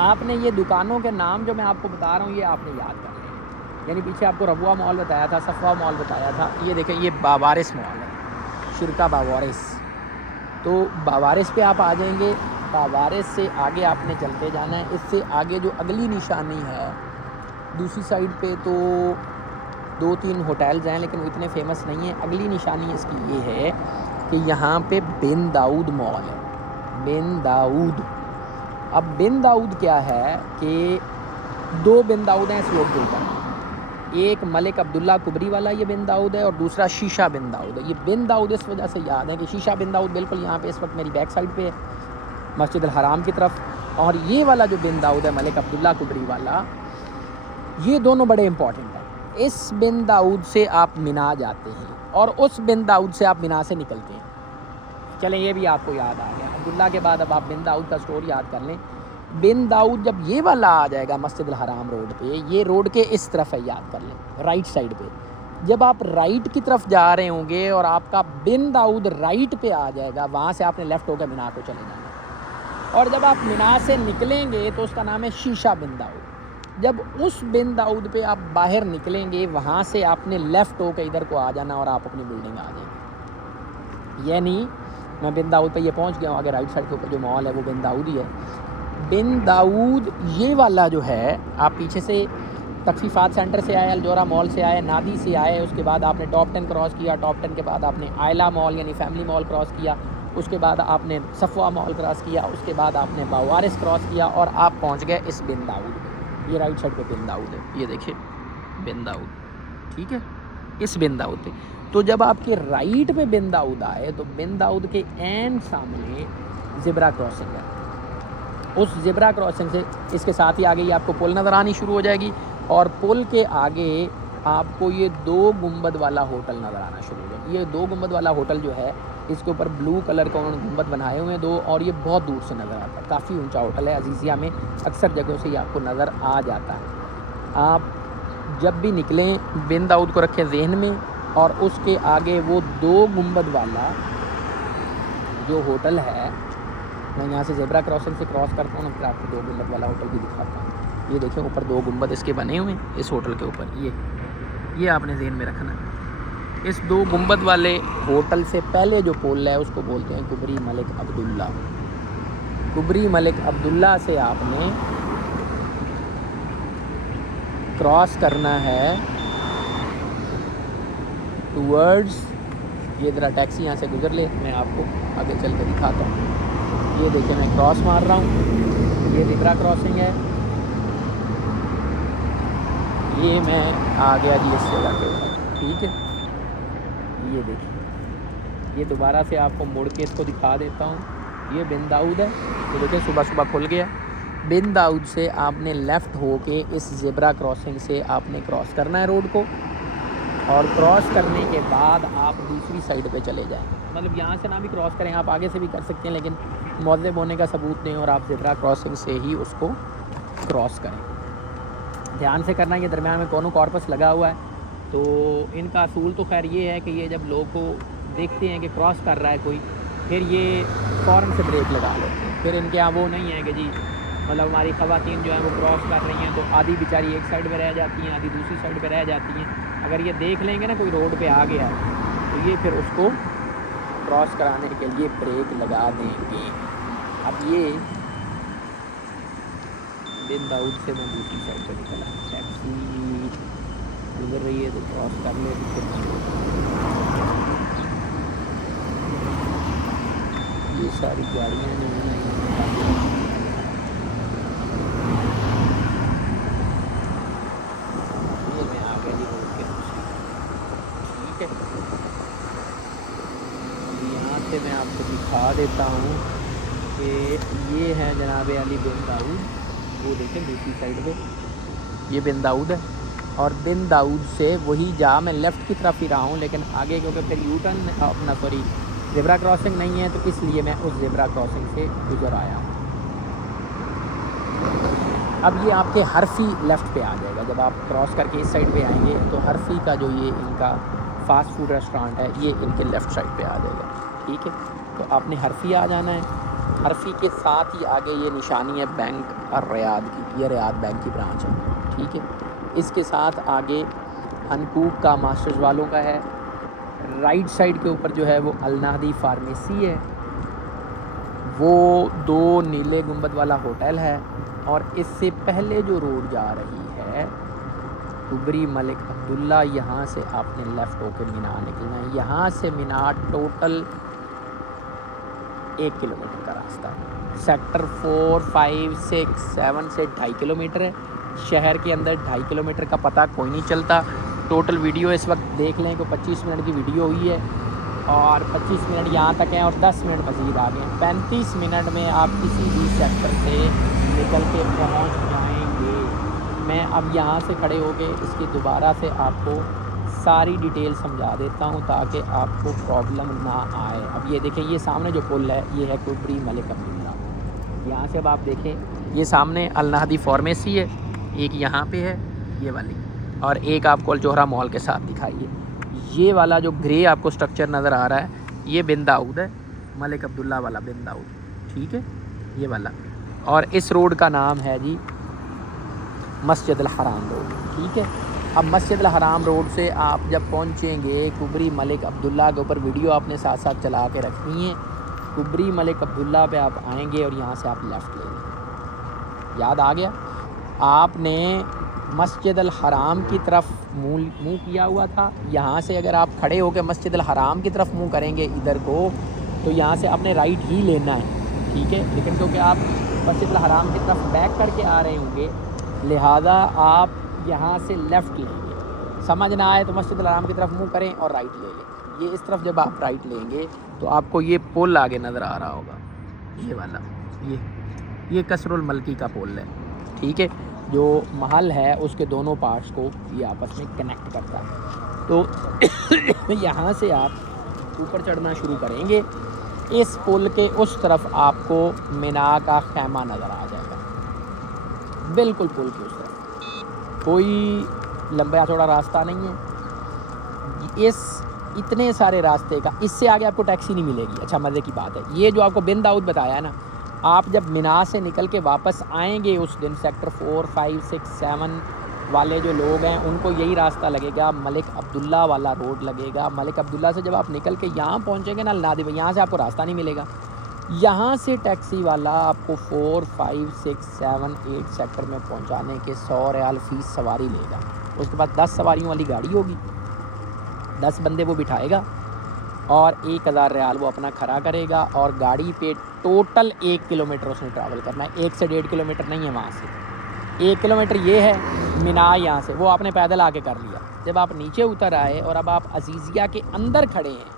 آپ نے یہ دکانوں کے نام جو میں آپ کو بتا رہا ہوں یہ آپ نے یاد کر لیں. یعنی پیچھے آپ کو ربوہ مال بتایا تھا، صفوہ مال بتایا تھا، یہ دیکھیں یہ باوارس مال ہے، شرکا باوارس. تو باوارس پہ آپ آ جائیں گے، باوارس سے آگے آپ نے چلتے جانا ہے. اس سے آگے جو اگلی نشانی ہے دوسری سائڈ پہ تو 2-3 ہوٹلز ہیں لیکن وہ اتنے فیمس نہیں ہیں. اگلی نشانی اس کی یہ ہے کہ یہاں پہ بن داؤد مال ہے، بن داؤد. اب بن داؤد کیا ہے کہ 2 بن داؤد ہیں اس روڈ کے اوپر، ایک ملک عبداللہ کبری والا یہ بن داؤد ہے، اور دوسرا شیشہ بن داؤد ہے. یہ بن داؤد اس وجہ سے یاد ہے کہ شیشہ بن داؤد بالکل یہاں پہ اس وقت میری بیک سائڈ پہ ہے، مسجد الحرام کی طرف، اور یہ والا جو بن داؤد ہے ملک عبداللہ کبری والا، یہ دونوں بڑے امپورٹنٹ ہیں. اس بن داؤد سے آپ منا جاتے ہیں اور اس بن داؤد سے آپ منا سے نکلتے ہیں. چلیں یہ بھی آپ کو یاد آ گیا. عبداللہ کے بعد اب آپ بن داؤد کا سٹور یاد کر لیں. بن داؤد جب یہ والا آ جائے گا مسجد الحرام روڈ پہ، یہ روڈ کے اس طرف ہے، یاد کر لیں رائٹ سائڈ پہ. جب آپ رائٹ کی طرف جا رہے ہوں گے اور آپ کا بن داؤد رائٹ پہ آ جائے گا، وہاں سے آپ نے لیفٹ ہو کے منا کو چلے جانا. اور جب آپ منا سے نکلیں گے تو اس کا نام ہے شیشہ بن داؤد. جب اس بن داؤد پہ آپ باہر نکلیں گے وہاں سے آپ نے لیفٹ ہو کے ادھر کو آ جانا اور آپ اپنی بلڈنگ آ جائیں گے. یعنی میں بن داؤد پہ یہ پہنچ گیا ہوں، آگے رائٹ سائڈ کے اوپر جو مال ہے وہ بن داؤد ہی ہے. بن داؤد یہ والا جو ہے، آپ پیچھے سے تخفیفات سینٹر سے آئے، الجوہرہ مال سے آئے، نادی سے آئے، اس کے بعد آپ نے ٹاپ 10 کراس کیا، ٹاپ 10 کے بعد آپ نے آئلہ مال یعنی فیملی مال کراس کیا، اس کے بعد آپ نے صفوہ مال کراس کیا، اس کے بعد آپ نے باوارس کراس کیا، اور آپ پہنچ گئے اس بن داؤد پہ. یہ رائٹ سائڈ پہ بن داؤد ہے، یہ دیکھیں بن داؤد، ٹھیک ہے، اس بن داؤد پہ. تو جب آپ کے رائٹ پہ بن داؤد آئے تو بن داؤد کے عین سامنے زبرا کراسنگ ہے. اس زبرا کراسنگ سے اس کے ساتھ ہی آگے یہ آپ کو پل نظر آنی شروع ہو جائے گی، اور پل کے آگے آپ کو یہ 2 گنبد والا ہوٹل نظر آنا شروع ہو جائے گا. یہ 2 گنبد والا ہوٹل جو ہے، اس کے اوپر بلو کلر کا انہوں نے گنبد بنائے ہوئے ہیں 2، اور یہ بہت دور سے نظر آتا ہے. کافی اونچا ہوٹل ہے، عزیزیہ میں اکثر جگہوں سے یہ آپ کو نظر آ جاتا ہے. آپ جب بھی نکلیں بن داؤد کو رکھیں ذہن میں، اور اس کے آگے وہ 2 گنبد والا جو ہوٹل ہے، میں یہاں سے زیبرا کراسنگ سے کراس کرتا ہوں، پھر آپ کو 2 گنبد والا ہوٹل بھی دکھاتا ہوں. یہ دیکھیں اوپر 2 گنبد اس کے بنے ہوئے ہیں اس ہوٹل کے اوپر. یہ آپ نے ذہن میں رکھنا ہے. اس 2 گنبد والے ہوٹل سے پہلے جو پل ہے اس کو بولتے ہیں کبری ملک عبداللہ. کبری ملک عبداللہ سے آپ نے کراس کرنا ہے ٹورڈز، یہ ذرا ٹیکسی یہاں سے گزر لے، میں آپ کو آگے چل کے دکھاتا ہوں. یہ دیکھیں میں کراس مار رہا ہوں، یہ زبرا کراسنگ ہے، یہ میں آ گیا جی اس جگہ کے اوپر، ٹھیک ہے۔ یہ دیکھیے، یہ دوبارہ سے آپ کو مڑ کے اس کو دکھا دیتا ہوں۔ یہ بن داؤد ہے، یہ دیکھیں صبح صبح کھل گیا۔ بن داؤد سے آپ نے لیفٹ ہو کے اس زیبرا کراسنگ سے آپ نے کراس کرنا ہے روڈ کو، اور کراس کرنے کے بعد آپ دوسری سائڈ پہ چلے جائیں، مطلب یہاں سے نہ بھی کراس کریں، آپ آگے سے بھی کر سکتے ہیں، لیکن مہذب ہونے کا ثبوت نہیں، اور آپ زیبرا کراسنگ سے ہی اس کو کراس کریں۔ دھیان سے کرنا، یہ درمیان میں کونو کارپس لگا ہوا ہے، تو ان کا اصول تو خیر یہ ہے کہ یہ جب لوگ کو دیکھتے ہیں کہ کراس کر رہا ہے کوئی، پھر یہ فوراً سے بریک لگا لیتے ہیں۔ پھر ان کے یہاں وہ نہیں ہے کہ جی مطلب ہماری خواتین جو ہیں وہ کراس کر رہی ہیں تو آدھی بیچاری ایک سائڈ پہ رہ جاتی ہیں، آدھی دوسری سائڈ پہ رہ جاتی ہیں۔ اگر یہ دیکھ لیں گے نا کوئی روڈ پہ آ گیا ہے تو یہ پھر اس کو کراس کرانے کے لیے بریک لگا دیں گے۔ اب یہ بن داؤد سے میں دوسری سائڈ پہ نکلا، ٹیکسی گزر رہی ہے تو کراس کر لے، یہ ساری گاڑیاں جو ہیں یہ میں آ گیا جی روڈ کے دوسری، ٹھیک ہے۔ یہاں سے میں آپ کو دکھا دیتا ہوں کہ یہ ہے جناب علی بن داؤد، وہ دیکھیں دوسری سائڈ پہ یہ بن داؤد ہے، اور بن داؤد سے وہی جا میں لیفٹ کی طرف ہی رہا ہوں، لیکن آگے کیونکہ پھر یو ٹرن اپنا سوری زیبرا کراسنگ نہیں ہے، تو اس لیے میں اس زیبرا کراسنگ سے گزر آیا ہوں۔ اب یہ آپ کے حرفی لیفٹ پہ آ جائے گا، جب آپ کراس کر کے اس سائڈ پہ آئیں گے تو حرفی کا جو یہ ان کا فاسٹ فوڈ ریسٹورانٹ ہے یہ ان کے لیفٹ سائڈ پہ آ جائے گا، ٹھیک ہے۔ تو آپ نے حرفی آ جانا ہے، حرفی کے ساتھ ہی آگے یہ نشانی ہے بینک الریاض کی، یہ ریاض بینک کی برانچ ہے، ٹھیک ہے۔ اس کے ساتھ آگے ہنکوک کا ماسٹرز والوں کا ہے، رائٹ سائڈ کے اوپر جو ہے وہ النہدی فارمیسی ہے، وہ 2 نیلے گنبد والا ہوٹل ہے، اور اس سے پہلے جو روڈ جا رہی ہے کبری ملک عبداللہ، یہاں سے آپ نے لیفٹ ہو کے مینا نکلنا ہے۔ یہاں سے مینا ٹوٹل 1 کلومیٹر کا راستہ ہے، سیکٹر 4 5 6 7 سے 2.5 کلومیٹر ہے، شہر کے اندر 2.5 کلومیٹر کا پتہ کوئی نہیں چلتا۔ ٹوٹل ویڈیو اس وقت دیکھ لیں کہ 25 منٹ کی ویڈیو ہوئی ہے، اور 25 منٹ یہاں تک ہیں، اور 10 منٹ مزید آگے ہیں، 35 منٹ میں آپ کسی بھی سیکٹر سے نکل کے پہنچ جائیں گے۔ میں اب یہاں سے کھڑے ہو کے اس کی دوبارہ سے آپ کو ساری ڈیٹیل سمجھا دیتا ہوں تاکہ آپ کو پرابلم نہ آئے۔ اب یہ دیکھیں، یہ سامنے جو پل ہے یہ ہے کبری ملک عبداللہ، یہاں سے اب آپ دیکھیں یہ سامنے النہدی فارمیسی ہے، ایک یہاں پہ ہے یہ والی، اور ایک آپ کو الجوہرہ مال کے ساتھ دکھائیے۔ یہ والا جو گرے آپ کو سٹرکچر نظر آ رہا ہے یہ بن داؤد ہے، ملک عبداللہ والا بن داؤد، ٹھیک ہے، یہ والا۔ اور اس روڈ کا نام ہے جی مسجد الحرام روڈ، ٹھیک ہے۔ اب مسجد الحرام روڈ سے آپ جب پہنچیں گے کبری ملک عبداللہ کے اوپر، ویڈیو آپ نے ساتھ ساتھ چلا کے رکھنی ہے، کبری ملک عبداللہ پہ آپ آئیں گے اور یہاں سے آپ لیفٹ لیں گے۔ یاد آ گیا؟ آپ نے مسجد الحرام کی طرف منہ کیا ہوا تھا، یہاں سے اگر آپ کھڑے ہو کے مسجد الحرام کی طرف منہ کریں گے ادھر کو، تو یہاں سے آپ نے رائٹ ہی لینا ہے، ٹھیک ہے۔ لیکن کیونکہ آپ مسجد الحرام کی طرف بیک کر کے آ رہے ہوں گے، لہٰذا آپ یہاں سے لیفٹ لیں گے۔ سمجھ نہ آئے تو مسجد الحرام کی طرف منہ کریں اور رائٹ لے لیں۔ یہ اس طرف جب آپ رائٹ لیں گے تو آپ کو یہ پل آگے نظر آ رہا ہوگا، یہ والا، یہ قصر الملکی کا پل ہے، ٹھیک ہے، جو محل ہے اس کے دونوں پارٹس کو یہ آپس میں کنیکٹ کرتا ہے۔ تو یہاں سے آپ اوپر چڑھنا شروع کریں گے، اس پل کے اس طرف آپ کو مینا کا خیمہ نظر آ جائے گا، بالکل پل کے اس طرف، کوئی لمبا چوڑا راستہ نہیں ہے، اس اتنے سارے راستے کا، اس سے آگے آپ کو ٹیکسی نہیں ملے گی۔ اچھا مزے کی بات ہے، یہ جو آپ کو بن داؤد بتایا ہے نا، آپ جب مینا سے نکل کے واپس آئیں گے اس دن، سیکٹر 4 5 6 7 والے جو لوگ ہیں ان کو یہی راستہ لگے گا، ملک عبداللہ والا روڈ لگے گا۔ ملک عبداللہ سے جب آپ نکل کے یہاں پہنچیں گے نا النادی، یہاں سے آپ کو راستہ نہیں ملے گا، یہاں سے ٹیکسی والا آپ کو 4 5 6 7 8 سیکٹر میں پہنچانے کے 100 ریال فیس سواری لے گا۔ اس کے بعد 10 سواریوں والی گاڑی ہوگی، 10 بندے وہ بٹھائے گا، اور 1000 ریال وہ اپنا کھڑا کرے گا، اور گاڑی پہ ٹوٹل 1 کلومیٹر اس نے ٹریول کرنا ہے، 1 سے 1.5 کلومیٹر نہیں ہے، وہاں سے 1 کلومیٹر یہ ہے، مینا یہاں سے وہ آپ نے پیدل آ کے کر لیا. جب آپ نیچے اتر آئے اور اب آپ عزیزیہ کے اندر کھڑے ہیں,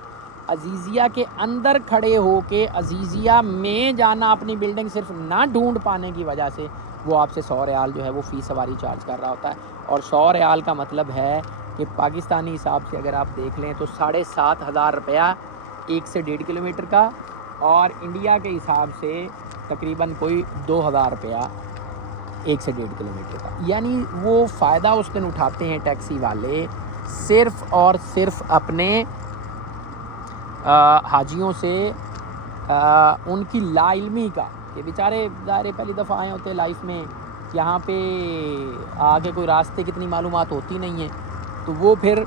عزیزیہ کے اندر کھڑے ہو کے عزیزیہ میں جانا اپنی بلڈنگ صرف نہ ڈھونڈ پانے کی وجہ سے وہ آپ سے 100 ریال جو ہے وہ فی سواری چارج کر رہا ہوتا ہے. اور 100 ریال کا مطلب ہے کہ پاکستانی حساب سے اگر آپ دیکھ لیں تو 7,500 روپیہ 1 سے 1.5 کلومیٹر کا, اور انڈیا کے حساب سے تقریباً کوئی 2,000 روپیہ 1 سے 1.5 کلومیٹر کا. یعنی وہ فائدہ اس دن اٹھاتے ہیں ٹیکسی والے صرف اور صرف اپنے حاجیوں سے ان کی لا علمی کا, کہ بیچارے ظاہر پہلی دفعہ آئے ہوتے ہیں لائف میں, یہاں پہ آگے کوئی راستے کتنی معلومات ہوتی نہیں ہیں, تو وہ پھر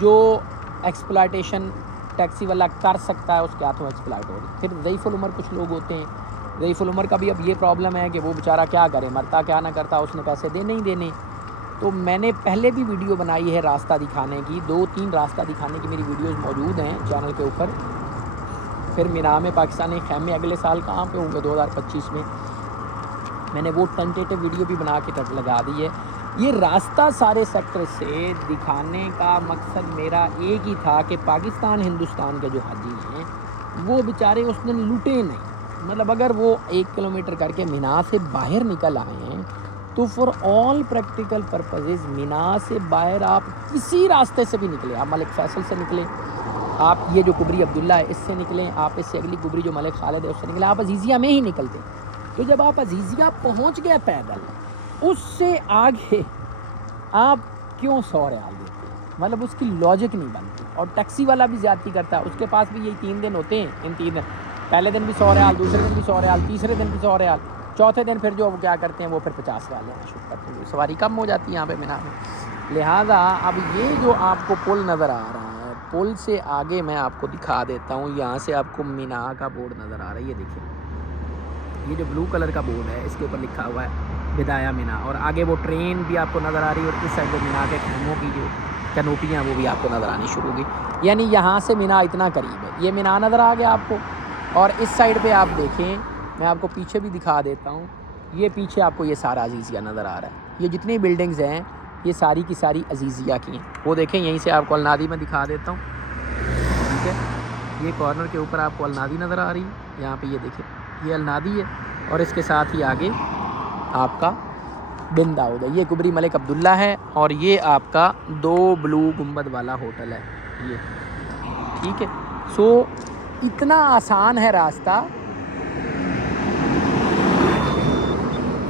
جو ایکسپلائٹیشن ٹیکسی والا کر سکتا ہے اس کے ہاتھوں ایکسپلائٹ ہو رہی. پھر ضعیف العمر کچھ لوگ ہوتے ہیں, ضعیف العمر کا بھی اب یہ پرابلم ہے کہ وہ بیچارہ کیا کرے, مرتا کیا نہ کرتا, اس نے پیسے دینے ہی دینے. تو میں نے پہلے بھی ویڈیو بنائی ہے راستہ دکھانے کی, 2-3 راستہ دکھانے کی میری ویڈیوز موجود ہیں چینل کے اوپر. پھر مینا میں پاکستانی خیمے اگلے سال کہاں پہ ہوں گے 2025 میں نے وہ ٹنٹیٹو ویڈیو بھی بنا کے لگا دی ہے. یہ راستہ سارے سیکٹر سے دکھانے کا مقصد میرا ایک ہی تھا کہ پاکستان ہندوستان کے جو حاجی ہیں وہ بیچارے اس دن لوٹے نہیں. مطلب اگر وہ 1 کلومیٹر کر کے مینا سے باہر نکل آئے ہیں تو فار آل پریکٹیکل پرپزز مینا سے باہر آپ کسی راستے سے بھی نکلے, آپ ملک فیصل سے نکلے, آپ یہ جو کبری عبداللہ ہے اس سے نکلیں, آپ اس سے اگلی کبری جو ملک خالد ہے اس سے نکلیں, آپ عزیزیہ میں ہی نکلتے. تو جب آپ عزیزیہ پہنچ گئے پیدل, اس سے آگے آپ کیوں 100 ریال دیتے ہیں؟ مطلب اس کی لاجک نہیں بنتی. اور ٹیکسی والا بھی زیادتی کرتا ہے, اس کے پاس بھی یہی 3 دن ہوتے ہیں. ان 3 دن, پہلے دن بھی 100 ریال, دوسرے دن بھی 100 ریال, تیسرے دن بھی 100 ریال, چوتھے دن پھر جو وہ کیا کرتے ہیں وہ پھر 50 ریال لینا شروع کرتے ہیں. سواری کم ہو جاتی ہے یہاں پہ مینا میں. لہٰذا اب یہ جو آپ کو پل نظر آ رہا ہے, پل سے آگے میں آپ کو دکھا دیتا ہوں. یہاں سے آپ کو مینا کا بورڈ نظر آ رہا ہے, یہ دیکھیں, یہ جو بلو کلر کا بورڈ ہے اس کے اوپر لکھا ہوا ہے بدایہ مینا, اور آگے وہ ٹرین بھی آپ کو نظر آ رہی ہے, اور اس سائڈ پہ مینا کے خیموں کی جو کنوپیاں وہ بھی آپ کو نظر آنی شروع ہوگی. یعنی یہاں سے مینا اتنا قریب ہے. یہ مینا نظر آ گیا آپ کو, اور اس سائڈ پہ آپ دیکھیں, میں آپ کو پیچھے بھی دکھا دیتا ہوں, یہ پیچھے آپ کو یہ سارا عزیزیہ نظر آ رہا ہے. یہ جتنی بلڈنگز ہیں یہ ساری کی ساری عزیزیہ کی ہیں. وہ دیکھیں, یہیں سے آپ کو النادی میں دکھا دیتا ہوں, ٹھیک ہے. یہ کارنر کے اوپر آپ کو النادی نظر آ رہی ہے, یہاں پہ یہ دیکھیں یہ النادی ہے, اور اس کے ساتھ ہی آگے آپ کا بن داؤد ہے. یہ کبری ملک عبداللہ ہے, اور یہ آپ کا 2 بلو گنبد والا ہوٹل ہے یہ, ٹھیک ہے. سو اتنا آسان ہے راستہ.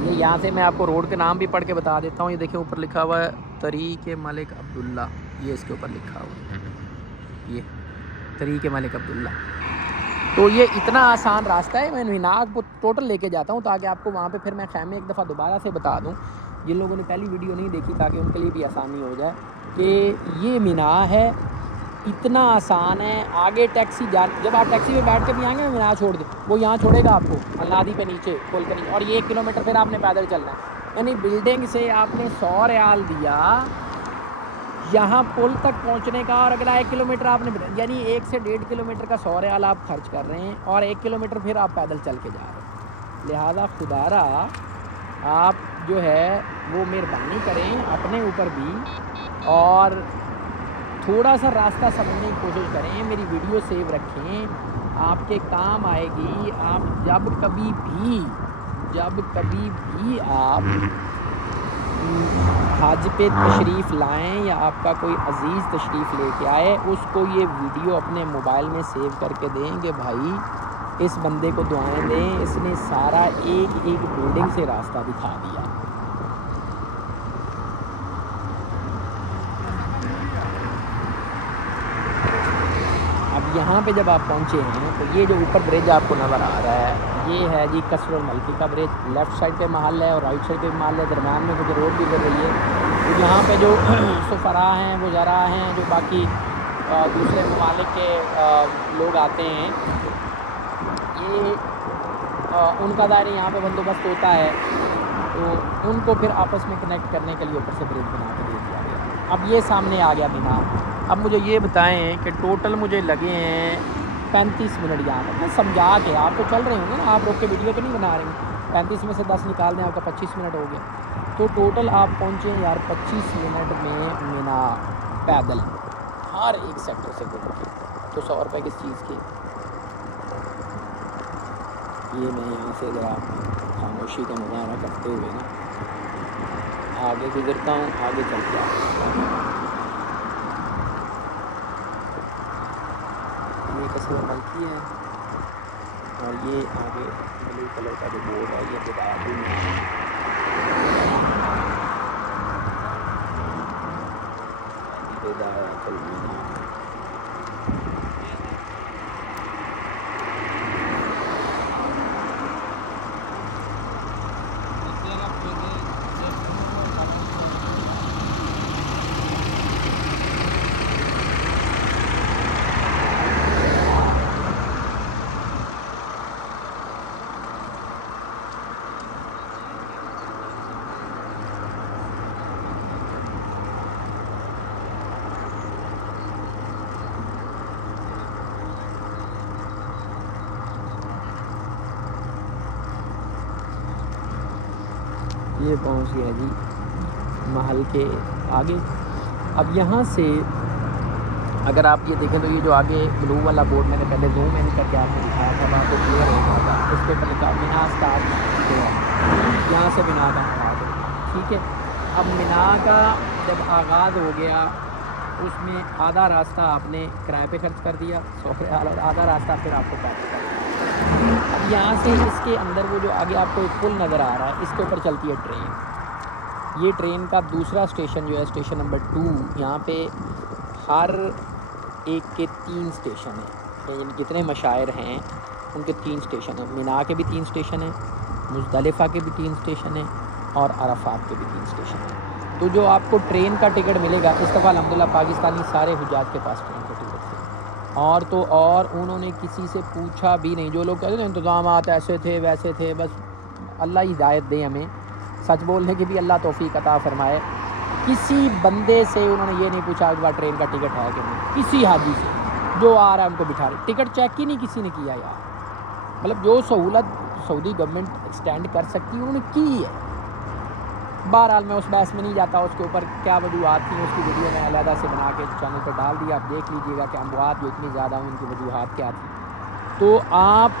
یہ یہاں سے میں آپ کو روڈ کے نام بھی پڑھ کے بتا دیتا ہوں. یہ دیکھیں اوپر لکھا ہوا ہے طریق ملک عبداللہ, یہ اس کے اوپر لکھا ہوا ہے, یہ طریق ملک عبداللہ. تو یہ اتنا آسان راستہ ہے. میں مینا کو ٹوٹل لے کے جاتا ہوں تاکہ آپ کو وہاں پہ پھر میں خیمے ایک دفعہ دوبارہ سے بتا دوں, جن لوگوں نے پہلی ویڈیو نہیں دیکھی, تاکہ ان کے لیے بھی آسانی ہو جائے کہ یہ مینا ہے, اتنا آسان ہے. آگے ٹیکسی جب آپ ٹیکسی میں بیٹھ کے بھی آئیں گے مینا چھوڑ دیں, وہ یہاں چھوڑے گا آپ کو النادی پہ نیچے پل کے نیچے, اور یہ 1 کلومیٹر پھر آپ نے پیدل چلنا ہے. یعنی بلڈنگ سے آپ نے 100 ریال دیا یہاں پل تک پہنچنے کا, اور اگلا 1 کلومیٹر آپ نے, یعنی 1 سے 1.5 کلومیٹر کا 100 ریال آپ خرچ کر رہے ہیں, اور 1 کلومیٹر پھر آپ پیدل چل کے جا رہے ہیں. لہٰذا خدا را آپ جو ہے وہ مہربانی کریں اپنے اوپر بھی, اور تھوڑا سا راستہ سمجھنے کی کوشش کریں. میری ویڈیو سیو رکھیں, آپ کے کام آئے گی. آپ جب کبھی بھی آپ حج پہ تشریف لائیں یا آپ کا کوئی عزیز تشریف لے کے آئے, اس کو یہ ویڈیو اپنے موبائل میں سیو کر کے دیں کہ بھائی اس بندے کو دعائیں دیں, اس نے سارا ایک بلڈنگ سے راستہ دکھا دیا. اب یہاں پہ جب آپ پہنچے ہیں تو یہ جو اوپر برج آپ کو نظر آ رہا ہے یہ ہے جی قصر الملکی کا برج. لیفٹ سائڈ پہ محل ہے اور رائٹ سائڈ پہ محل ہے, درمیان میں کچھ روڈ بھی بن رہی ہے. تو یہاں پہ جو سفراء ہیں, وزراء ہیں, جو باقی دوسرے ممالک کے لوگ آتے ہیں, یہ ان کا دائرہ یہاں پہ بندوبست ہوتا ہے, تو ان کو پھر آپس میں کنیکٹ کرنے کے لیے اوپر سے برج بنا کے دے دیا گیا. اب یہ سامنے آ گیا مینا. اب مجھے یہ بتائیں کہ ٹوٹل مجھے لگے ہیں 35 منٹ یہاں پر. میں سمجھا کے, آپ تو چل رہے ہوں گے نا, آپ روک کے ویڈیو تو نہیں بنا رہے ہیں, 35 میں سے 10 نکال دیں, آپ کا 25 منٹ ہو گیا. تو ٹوٹل آپ پہنچے یار 25 منٹ میں مینا پیدل ہر ایک سیکٹر سے گھوم کے. تو 100 روپے کس چیز کے. یہ میں یہاں سے ذرا خاموشی کا مظاہرہ کرتے ہوئے نا آگے گزرتا ہوں, آگے چلتے ہیں. یہ قصبہ ملکی ہے اور یہ آگے بلو کلر کا جو بورڈ ہے یہ بدایت المنیہ. بدایت المنیہ یہ پہنچ گیا جی محل کے آگے. اب یہاں سے اگر آپ یہ دیکھیں تو یہ جو آگے بلو والا بورڈ میں نے پہلے زوم ان کر کے آپ کو دکھایا تھا وہاں پہ کلیئر ہو گیا تھا. اس پہ لکھا مینا اسٹارٹ ہوا, یہاں سے مینا کا آغاز ہو گیا. ٹھیک ہے, اب مینا کا جب آغاز ہو گیا اس میں آدھا راستہ آپ نے کرائے پہ خرچ کر دیا, آدھا راستہ پھر آپ کو پیسے کر دیا. اب یہاں سے اس کے اندر وہ جو آگے آپ کو ایک پل نظر آ رہا ہے اس کے اوپر چلتی ہے ٹرین. یہ ٹرین کا دوسرا اسٹیشن جو ہے اسٹیشن نمبر 2, یہاں پہ ہر ایک کے 3 اسٹیشن ہیں. یعنی جتنے مشاعر ہیں ان کے 3 اسٹیشن ہیں. مینا کے بھی 3 اسٹیشن ہیں, مزدلفہ کے بھی 3 اسٹیشن ہیں اور عرفات کے بھی 3 اسٹیشن ہیں. تو جو آپ کو ٹرین کا ٹکٹ ملے گا, اس دفعہ الحمدللہ پاکستانی سارے حجاج کے پاس ٹرین کا ٹکٹ تھے اور تو اور انہوں نے کسی سے پوچھا بھی نہیں. جو لوگ کہتے ہیں انتظامات ایسے تھے ویسے تھے, بس اللہ ہی ہدایت دے ہمیں سچ بولنے کی بھی اللہ توفیق عطا فرمائے. کسی بندے سے انہوں نے یہ نہیں پوچھا کہ ٹرین کا ٹکٹ ہے کہ نہیں. کسی حاجی سے جو آ رہا ہے ان کو بٹھا رہے, ٹکٹ چیک ہی نہیں کسی نے کیا یار. مطلب جو سہولت سعودی گورنمنٹ ایکسٹینڈ کر سکتی ہے انہوں نے کی ہے. بہرحال میں اس بحث میں نہیں جاتا, اس کے اوپر کیا وجوہات تھیں اس کی ویڈیو میں علیحدہ سے بنا کے چینل پہ ڈال دیا. آپ دیکھ لیجئے گا کہ اموات جو اتنی زیادہ ہیں ان کی وجوہات کیا تھیں. تو آپ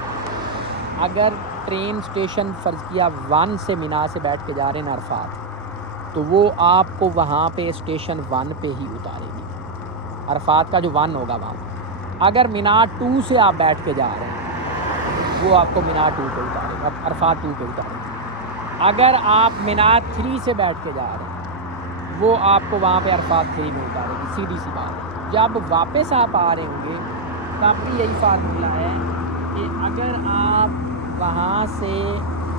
اگر ٹرین اسٹیشن فرض کیا 1 سے مینا سے بیٹھ کے جا رہے ہیں عرفات, تو وہ آپ کو وہاں پہ اسٹیشن 1 پہ ہی اتارے گی. عرفات کا جو 1 ہوگا وہاں. اگر مینا 2 سے آپ بیٹھ کے جا رہے ہیں وہ آپ کو مینا 2 پہ اتارے گا, عرفات 2 پہ اتارے گا. اگر آپ مینا 3 سے بیٹھ کے جا رہے ہیں وہ آپ کو وہاں پہ عرفات 3 میں اتارے گی. سیدھی سی بات. جب واپس آپ آ رہے ہوں گے تب بھی یہی فارمولہ ہے کہ اگر آپ وہاں سے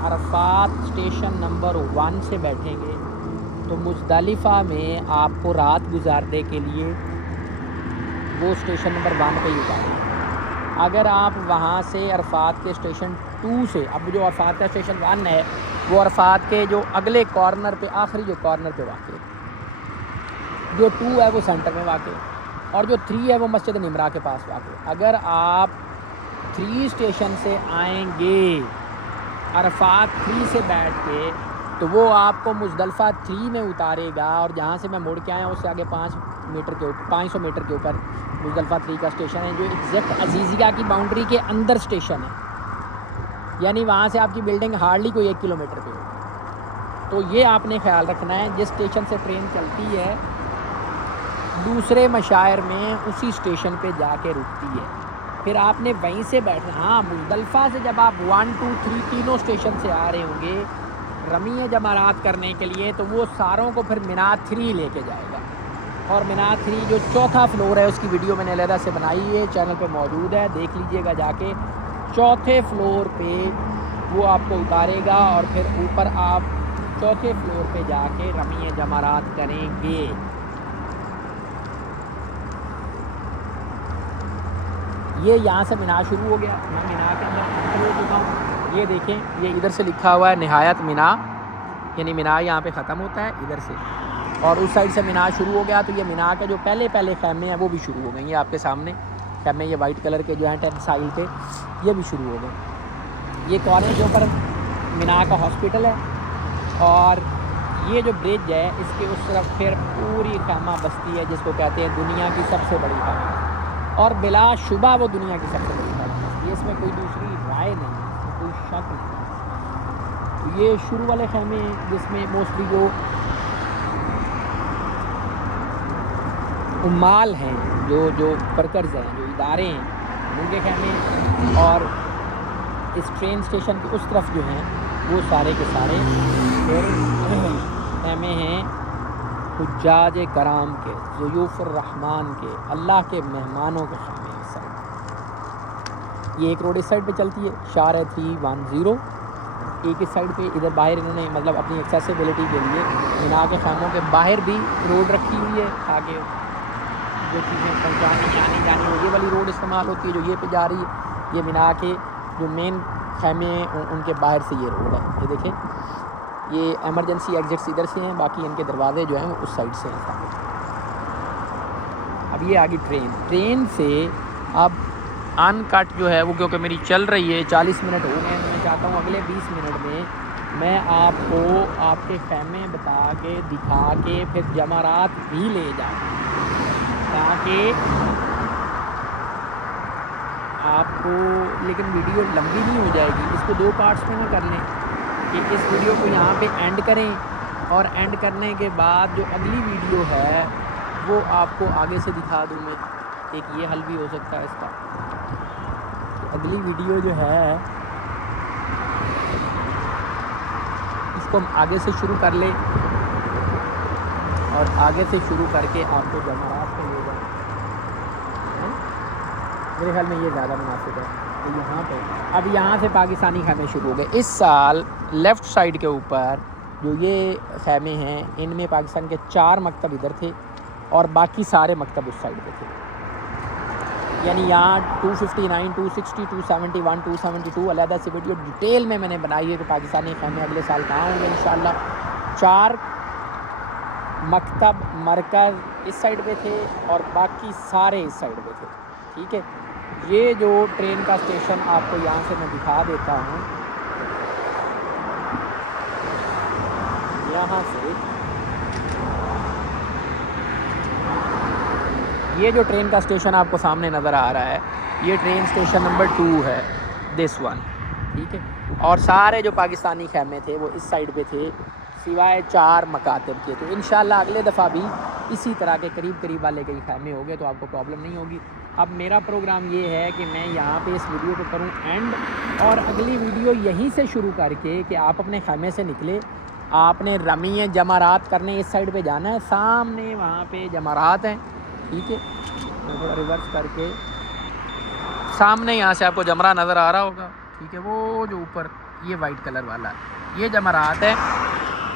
عرفات اسٹیشن نمبر 1 سے بیٹھیں گے تو مزدلفہ میں آپ کو رات گزارنے کے لیے وہ اسٹیشن نمبر 1 پہ ہی اتارے گا. اگر آپ وہاں سے عرفات کے اسٹیشن 2 سے, اب جو عرفات کا اسٹیشن 1 ہے وہ عرفات کے جو اگلے کارنر پہ, آخری جو کارنر پہ واقع ہے, جو 2 ہے وہ سینٹر میں واقع ہے اور جو 3 ہے وہ مسجد نمرہ کے پاس واقع ہے. اگر آپ 3 اسٹیشن سے آئیں گے عرفات 3 سے بیٹھ کے تو وہ آپ کو مزدلفہ 3 میں اتارے گا. اور جہاں سے میں مڑ کے آیا ہوں اس سے آگے 500 میٹر کے اوپر مزدلفہ 3 کا اسٹیشن ہے جو ایگزیکٹ عزیزیہ کی باؤنڈری کے اندر اسٹیشن ہے. یعنی وہاں سے آپ کی بلڈنگ ہارڈلی کوئی 1 کلومیٹر پہ ہوگی. تو یہ آپ نے خیال رکھنا ہے, جس اسٹیشن سے ٹرین چلتی ہے دوسرے مشاعر میں اسی اسٹیشن پہ جا کے رکتی ہے. پھر آپ نے وہیں سے بیٹھنا. ہاں مزدلفہ سے جب آپ 1 2 3 تینوں اسٹیشن سے آ رہے ہوں گے رمی جمرات کرنے کے لیے تو وہ ساروں کو پھر مینا 3 لے کے جائے گا. اور مینا 3 جو 4تھا فلور ہے اس کی ویڈیو میں نے علیحدہ سے بنائی ہے, چینل پہ موجود ہے, دیکھ لیجئے گا جا کے. 4تھے فلور پہ وہ آپ کو اتارے گا اور پھر اوپر آپ 4تھے فلور پہ جا کے رمی جمرات کریں گے. یہ یہاں سے مینا شروع ہو گیا. میں مینا کے اندر انٹر ہو چکا ہوں. یہ دیکھیں یہ ادھر سے لکھا ہوا ہے نہایت مینا, یعنی مینا یہاں پہ ختم ہوتا ہے ادھر سے, اور اس سائڈ سے مینا شروع ہو گیا. تو یہ مینا کے جو پہلے خیمے ہیں وہ بھی شروع ہو گئے. یہ آپ کے سامنے خیمے یہ وائٹ کلر کے جو ہیں ٹیکسائل کے یہ بھی شروع ہو گئے. یہ کارنر کے اوپر مینا کا ہاسپٹل ہے اور یہ جو برج ہے اس کے اس طرف پھر پوری خیمہ بستی ہے جس کو کہتے ہیں دنیا کی سب سے بڑی خیمہ بستی، اور بلا شبہ وہ دنیا کی سب سے بڑی خیمہ بستی ہے، اس میں کوئی دوسری رائے نہیں ہے، اس میں کوئی شک نہیں ہے۔ یہ شروع والے خیمے ہیں جس میں موسٹلی جو عمال ہیں، جو ورکرز ہیں، جو ادارے ہیں، ان کے خیمے ہیں، اور اس ٹرین اسٹیشن کے اس طرف جو ہیں وہ سارے کے سارے پھر خیمے ہیں حجاج کرام کے، ضیوف الرحمن کے، اللہ کے مہمانوں کے خیمے ہیں۔ اس سائڈ یہ ایک روڈ اس سائڈ پہ چلتی ہے، شارع 310، ایک اس سائڈ پہ ادھر باہر انہوں نے مطلب اپنی ایکسیسیبلٹی کے لیے مینا کے خیموں کے باہر بھی روڈ رکھی ہوئی ہے تاکہ جو چیزیں پہنچانی آنی جانی ہو، یہ والی روڈ استعمال ہوتی ہے جو یہ پہ جا رہی ہے، یہ مینا کے جو مین خیمے ہیں ان کے باہر سے یہ روڈ ہے، یہ دیکھیں یہ ایمرجنسی ایگزٹس ادھر سے ہیں، باقی ان کے دروازے جو ہیں وہ اس سائڈ سے ہیں۔ اب یہ آگی ٹرین سے اب ان کٹ جو ہے وہ کیونکہ میری چل رہی ہے 40 منٹ ہو گئے ہیں، میں چاہتا ہوں اگلے 20 منٹ میں میں آپ کو آپ کے خیمے بتا کے دکھا کے پھر جمرات بھی لے جاؤں تاکہ آپ کو، لیکن ویڈیو لمبی نہیں ہو جائے گی، اس کو 2 پارٹس میں نہ کر لیں کہ اس ویڈیو کو یہاں پہ اینڈ کریں اور اینڈ کرنے کے بعد جو اگلی ویڈیو ہے وہ آپ کو آگے سے دکھا دوں میں، ایک یہ حل بھی ہو سکتا ہے اس کا، اگلی ویڈیو جو ہے اس کو ہم آگے سے شروع کر لیں اور آگے سے شروع کر کے آپ کو جمرات پہ لے جائیں، میرے خیال میں یہ زیادہ مناسب ہے کہ یہاں پہ اب یہاں سے پاکستانی خیمے شروع ہو گئے۔ اس سال لیفٹ سائڈ کے اوپر جو یہ خیمے ہیں ان میں پاکستان کے 4 مکتب ادھر تھے اور باقی سارے مکتب اس سائڈ پہ تھے، یعنی یہاں 259 260 271 272 علیحدہ سے ویڈیو ڈیٹیل میں نے بنائی ہے کہ پاکستانی خیمے اگلے سال کہاں ہوں گے انشاءاللہ۔ 4 مکتب مرکز اس سائڈ پہ تھے اور باقی سارے اس سائڈ پہ تھے، ٹھیک ہے۔ یہ جو ٹرین کا اسٹیشن آپ کو یہاں سے میں دکھا دیتا ہوں، یہاں سے یہ جو ٹرین کا اسٹیشن آپ کو سامنے نظر آ رہا ہے یہ ٹرین اسٹیشن نمبر 2 ہے، دس ون، ٹھیک ہے، اور سارے جو پاکستانی خیمے تھے وہ اس سائڈ پہ تھے سوائے 4 مکاتب کے۔ تو انشاءاللہ اگلے دفعہ بھی اسی طرح کے قریب والے کئی خیمے ہوں گے تو آپ کو پرابلم نہیں ہوگی۔ اب میرا پروگرام یہ ہے کہ میں یہاں پہ اس ویڈیو کو کروں اینڈ، اور اگلی ویڈیو یہیں سے شروع کر کے کہ آپ اپنے خیمے سے نکلے، آپ نے رمی جمرات کرنے اس سائڈ پہ جانا ہے، سامنے وہاں پہ جمرات ہیں، ٹھیک ہے، میں تھوڑا ریورس کر کے سامنے یہاں سے آپ کو جمرہ نظر آ رہا ہوگا، ٹھیک ہے، وہ جو اوپر یہ وائٹ کلر والا یہ جمرات ہے،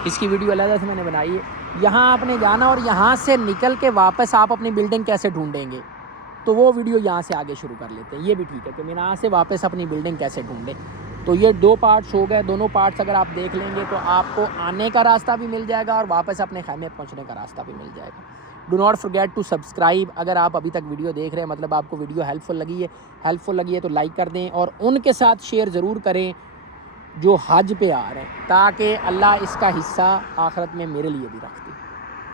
اس کی ویڈیو علیحدہ سے میں نے بنائی ہے۔ یہاں آپ نے جانا اور یہاں سے نکل کے واپس آپ اپنی بلڈنگ کیسے ڈھونڈیں گے تو وہ ویڈیو یہاں سے آگے شروع کر لیتے ہیں، یہ بھی ٹھیک ہے کہ میں یہاں سے واپس اپنی بلڈنگ کیسے ڈھونڈیں۔ تو یہ 2 پارٹس ہو گئے، دونوں پارٹس اگر آپ دیکھ لیں گے تو آپ کو آنے کا راستہ بھی مل جائے گا اور واپس اپنے خیمے پہنچنے کا راستہ بھی مل جائے گا۔ Do not forget to subscribe, اگر آپ ابھی تک ویڈیو دیکھ رہے ہیں مطلب آپ کو ویڈیو ہیلپ فل لگی ہے تو لائک کر دیں اور ان کے ساتھ شیئر ضرور کریں جو حج پہ آ رہے ہیں تاکہ اللہ اس کا حصہ آخرت میں میرے لیے بھی رکھے۔